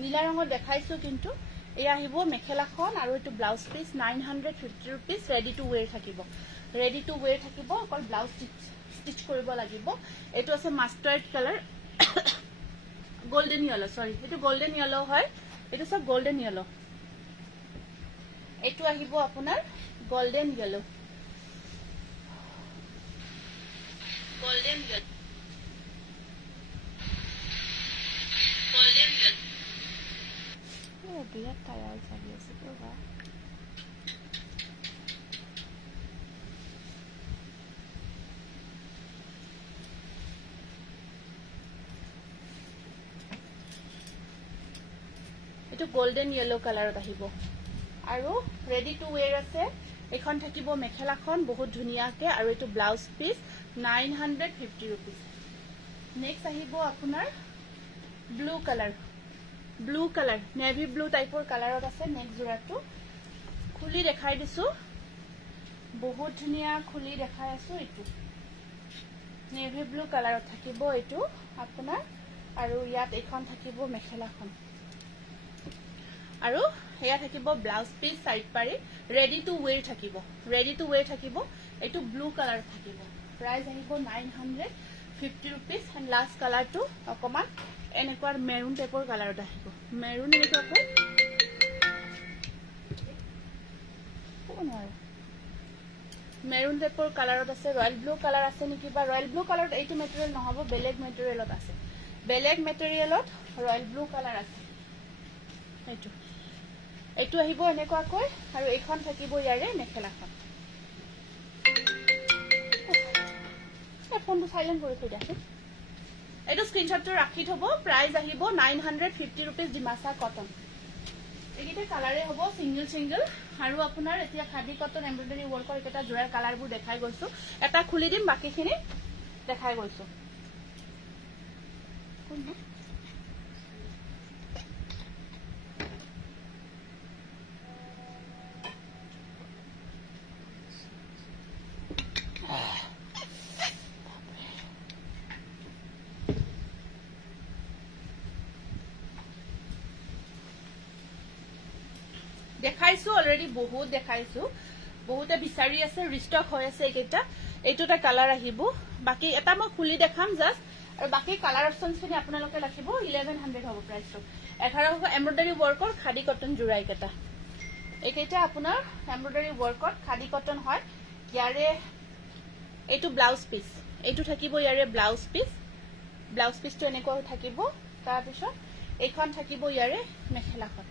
নীলা ৰঙৰ দেখাইছো কিন্তু এই আহিব মেখেলাখন আৰু এটো blouse piece 950 rupees ready to wear থাকিব অকল ব্লাউজ ষ্টিচ কৰিব লাগিব এটো আছে মাষ্টাৰ্ড কালাৰ গোল্ডেন ইয়েলো সৰি এটো গোল্ডেন ইয়েলো হয় এটো সব গোল্ডেন ইয়েলো এটো আহিব আপোনাৰ গোল্ডেন ইয়েলো বিৰাট টায়াৰ চাবি আছে তো বা এটো গোল্ডেন ইয়েলো কালাৰত আহিব আৰু ৰেডি টু ওৱেৰ আছে এখন থাকিব মেখেলাখন বহুত ধুনিয়াকে আৰু এটো ব্লাউজ পিস 950 rupees নেক্সট আহিব আপোনাৰ ব্লু কালাৰ নেভি ব্লু টাইপৰ কালাৰত আছে নেক্সট জোৰাটো খুলি দেখাই দিছো বহুত ধুনিয়া খুলি দেখাই আছো এটো নেভি ব্লু কালাৰত থাকিব এটো আপোনাৰ আৰু ইয়াত এখন থাকিব মেখেলাখন আৰু হেয়া থাকিব ব্লাউজ পিস সাইড পাৰি ৰেডি টু ওয়্যাৰ থাকিব এটো ব্লু কালাৰ থাকিব প্ৰাইস আহিব 950 rupees and last color to অকমান এনেকুৱাৰ মেৰুন টাইপৰ কালাৰত আহিব মেৰুন এনেকুৱা কো কোনৰ মেৰুন টাইপৰ কালাৰত আছে ৰয়্যাল ব্লু কালাৰ আছে নেকি বা ৰয়্যাল ব্লু কালাৰত এইটো মেটেৰিয়েল নহব বেলেগ মেটেৰিয়েলত আছে বেলেগ মেটেৰিয়েলত ৰয়্যাল ব্লু কালাৰ আছে এইটো আহিব এনেকুৱা কই আৰু এইখন থাকিব ইয়াৰে মেখেলাখন ফোনটো সাইলেন্ট কৰি থৈ দিছো এটো স্ক্ৰিনশ্বটটো ৰাখি থব প্ৰাইস আহিব 950 rupees ডিমাসা কটন এগিতে কালাৰে হ'ব সিঙ্গেল আৰু আপোনাৰ এতিয়া খাদি কটন এমব্ৰয়ডাৰী ওয়াৰ্কৰ এটা জোৰাৰ কালাৰবোৰ দেখাই গৈছো এটা খুলি দিম বাকিখিনি দেখাই গৈছো কোন দেখাইছো অলৰেডি বহুত দেখাইছো বহুতে বিচাৰি আছে ৰিস্টক হৈ আছে এইটা এইটোটা কালাৰ আহিব বাকি এটা মই খুলি দেখাম জাস্ট আৰু বাকি কালাৰ অপচনছ খিনি আপোনালোকে ৰাখিব 1100 হ'ব প্ৰাইসটো 1100 এমব্ৰয়ডাৰী ওয়াৰ্কৰ খাদি কটন জুৰাই কেটা এইকেইটা আপোনাৰ এমব্ৰয়ডাৰী ওয়াৰ্কত খাদি কটন হয় ইয়াৰে এইটো ব্লাউজ পিস এইটো থাকিব ইয়াৰে ব্লাউজ পিসটো এনেকুৱা থাকিব তাৰ পিছত এইখন থাকিব ইয়াৰে মেখেলাখন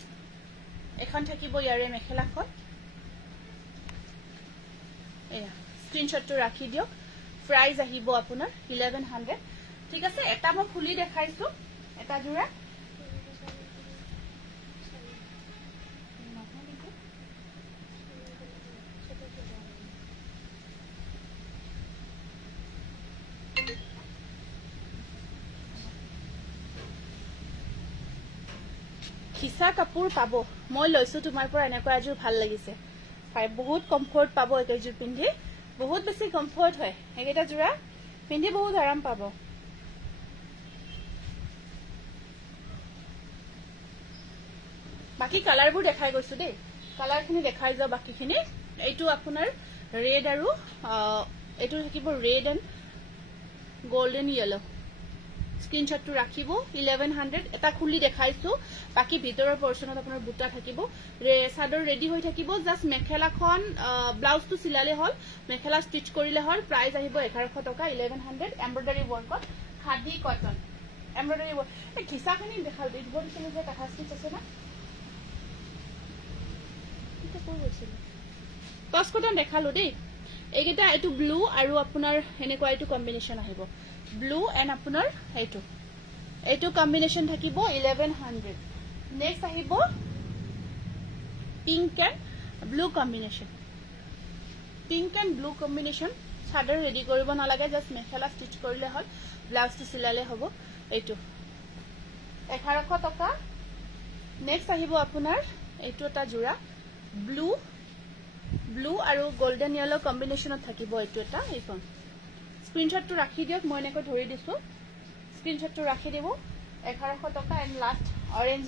এখন থাকিব ইয়াৰে মেখেলাখন এয়া স্ক্ৰিনশ্বটটো ৰাখি দিওক প্ৰাইস আহিব আপোনাৰ 1100 ঠিক আছে এটা মই খুলি দেখাইছো এটা জোৰা খিসা কাপোৰ পাব মই লৈছো তোমাৰ পৰা এনেকুৱা এজোৰ ভাল লাগিছে বহুত কমফৰ্ট পাব একেজোৰ পিন্ধি বহুত বেছি কমফৰ্ট হয় একেটা জোৰা পিন্ধি বহুত আৰাম পাব বাকি কালাৰবোৰ দেখাই গৈছো দেই কালাৰখিনি দেখাই যাও বাকিখিনি এইটো আপোনাৰ ৰেড আৰু এইটো থাকিব ৰেড এণ্ড গোল্ডেন ইয়েলো স্ক্ৰিনশ্বটটো ৰাখিব 1100 এটা খুলি দেখাইছো বাকি ভিতৰৰ পৰ্চনত আপোনাৰ বুটা থাকিব সাদৰ ৰেডি হৈ থাকিব জাস্ট মেখেলাখন ব্লাউজটো সিলালে হল মেখেলা স্টিচ কৰিলে হল প্ৰাইস আহিব 1100 টকা 1100 এমব্ৰয়ডাৰী ওয়াৰ্কত খাদি কটন এমব্ৰয়ডাৰী ওয়াৰ্ক এই খিসাখিনি দেখাল দিব দিছিল যে কাঠা স্টিচ আছে না এটা কই গৈছিল টস কটন দেখালো দেই এইকেইটা এটো ব্লু আৰু আপোনাৰ এনেকুৱা এটো কম্বিনেশন আহিব ব্লু এন্ড আপোনাৰ এইটো কম্বিনেশন থাকিব 1100 নেক্সট আহিব পিংক এন্ড ব্লু কম্বিনেশন সাদৰ ৰেডি কৰিব নালাগে জাস্ট মেখেলা স্টিচ কৰিলে হল ব্লাউজটো সিলালে হ'ব এইটো 1100 টকা নেক্সট আহিব আপোনাৰ এইটো এটা জোৰা ব্লু আৰু গোল্ডেন ইয়েলো কম্বিনেশনত থাকিব এইটো এটা এইখন স্ক্ৰিনশ্বটটো ৰাখি দিওক মই এনেকৈ ধৰি দিছো স্ক্ৰিনশ্বটটো ৰাখি দিব 1100 টকা and last orange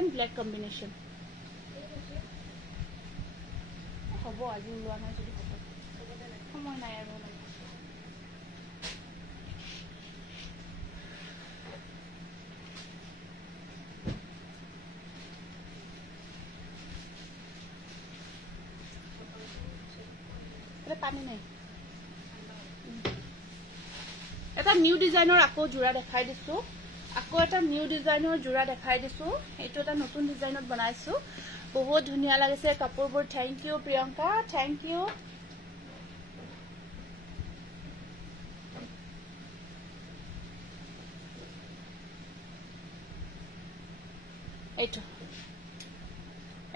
and black combination হ'ব আজি লোৱা নাই যদি হ'ব সময় নাই আৰু পানী নাই এটা নিউ ডিজাইনৰ আকৌ জোৰা দেখাই দিছো আকৌ এটা নিউ ডিজাইনৰ জোৰা দেখাই দিছো এইটো এটা নতুন ডিজাইনত বনাইছো বহুত ধুনিয়া লাগিছে কাপোৰবোৰ thank you Priyanka thank you এইটো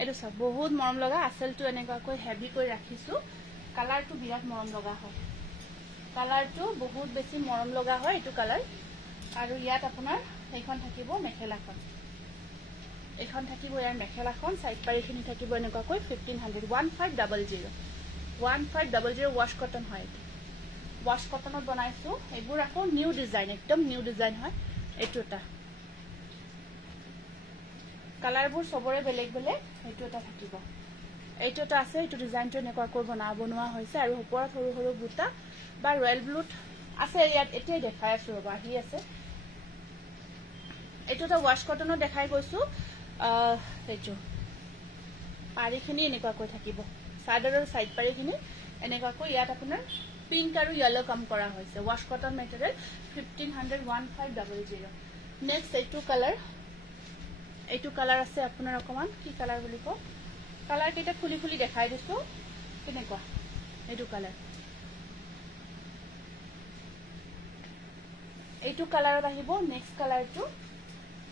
এইটো সব বহুত মৰম লগা আসলটো এনেকৈ হেভি কৰি ৰাখিছো কালাৰটো বিৰাট মৰম লগা হয় কালাৰটো বহুত বেছি মৰম লগা হয় এটো কালাৰ আৰু ইয়াত আপোনাৰ এইখন থাকিব মেখেলাখন এইখন থাকিব ইয়াৰ মেখেলাখন সাইড পাৰিখিনি থাকিব এনেকৈ 1500 1500 ওয়াশ কটন হয় ওয়াশ কটনত বনাইছো এইবোৰ আকৌ নিউ ডিজাইন একদম নিউ ডিজাইন হয় এটো এটা কালাৰবোৰ সবৰে বেলেগ বেলেগ এটো এটা থাকিব এইটো এটা আছে এটো ডিজাইনটো এনেকৈ বনোৱা হৈছে আৰু ওপৰত সৰু সৰু বুটা বা ৰয়েল ব্লুত আছে ইয়াত এটাই দেখাই আছো ৰবা আহি আছে এটো এটা ওয়াশ কটনত দেখাই গৈছো এইটো পাৰিখিনি এনেকৈ থাকিব সাইডৰ সাইড পাৰিখিনি এনেকৈ ইয়াত আপোনাৰ পিংক আৰু ইয়েলো কাম কৰা হৈছে ওয়াশ কটন মেটেৰিয়েল 1500 নেক্সট এইটো কালাৰ আছে আপোনাৰ অকমান কি কালাৰ বুলি কও কালাৰ কেইটা খুলি খুলি দেখাই দিছো কেনেকুৱা এইটো কালাৰ এইটো কালাৰত আহিব নেক্সট কালাৰটো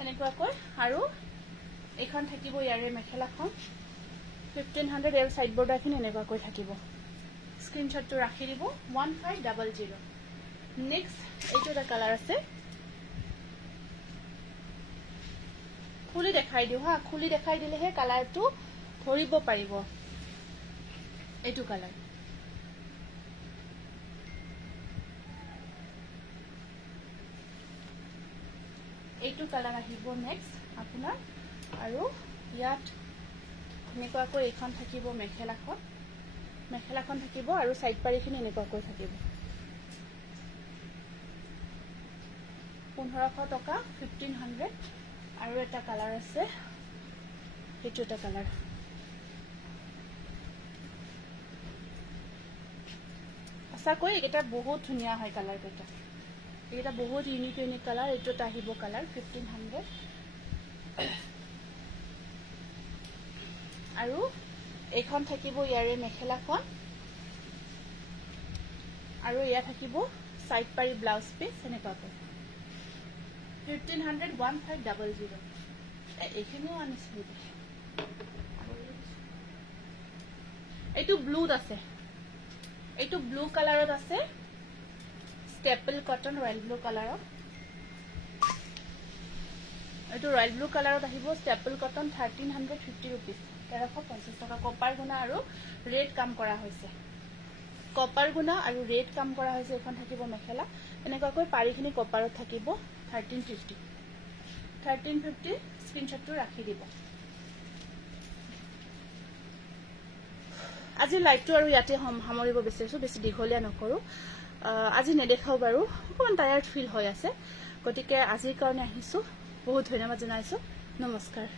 এনেকুৱাকৈ আৰু এইখন থাকিব ইয়াৰে মেখেলাখন 1500 এৰ সাইড বৰ্ডাৰখিনি এনেকুৱাকৈ থাকিব স্ক্ৰিনশ্বটটো ৰাখি দিব 1500 নেক্সট এইটো এটা কালাৰ আছে খুলি দেখাই দিও হা খুলি দেখাই দিলেহে কালাৰটো ধৰিব পাৰিব এইটো কালাৰ এইটো কালাৰ আহিব নেক্সট আপোনাৰ আৰু ইয়াত এনেকুৱাকৈ এইখন থাকিব মেখেলাখন থাকিব আৰু সাইড পাৰিখিনি এনেকুৱাকৈ থাকিব 1500 টকা 1500 আৰু এটা কালাৰ আছে এইটো এটা কালাৰ আশা কৰি এটা বহুত ধুনিয়া হয় কালাৰ কেটা এটা বহুত ইউনিক কালাৰ এইটো এটা আহিব কালাৰ 1500 আৰু এইখন থাকিব ইয়াৰে মেখেলাখন আৰু ইয়া থাকিব সাইড পাৰি ব্লাউজ পিস এনেকুৱাকৈ 1500 1500 এইখিনিও আনিছিলো এইটো ব্লুত আছে এইটো ব্লু কালাৰত আছে স্টেপল কটন ৰয়েল ব্লু কালাৰত এইটো ৰয়েল ব্লু কালাৰত আহিব স্টেপল কটন 1350 रुपीस 1350 টকা কপাৰ গুণা আৰু ৰেড কাম কৰা হৈছে কপাৰ গুণা আৰু ৰেড কাম কৰা হৈছে এখন থাকিব মেখেলা এনেকুৱাকৈ পাৰিখিনি কপাৰত থাকিব 1350 স্ক্ৰিনশ্বটটো ৰাখি দিব আজি লাইভটো আৰু ইয়াতে সামৰিব বিচাৰিছো বেছি দীঘলীয়া নকৰো আজি নেদেখাও বাৰু অকমান টায়াৰ্ড ফিল হৈ আছে গতিকে আজিৰ কাৰণে আহিছো বহুত ধন্যবাদ জনাইছো নমস্কাৰ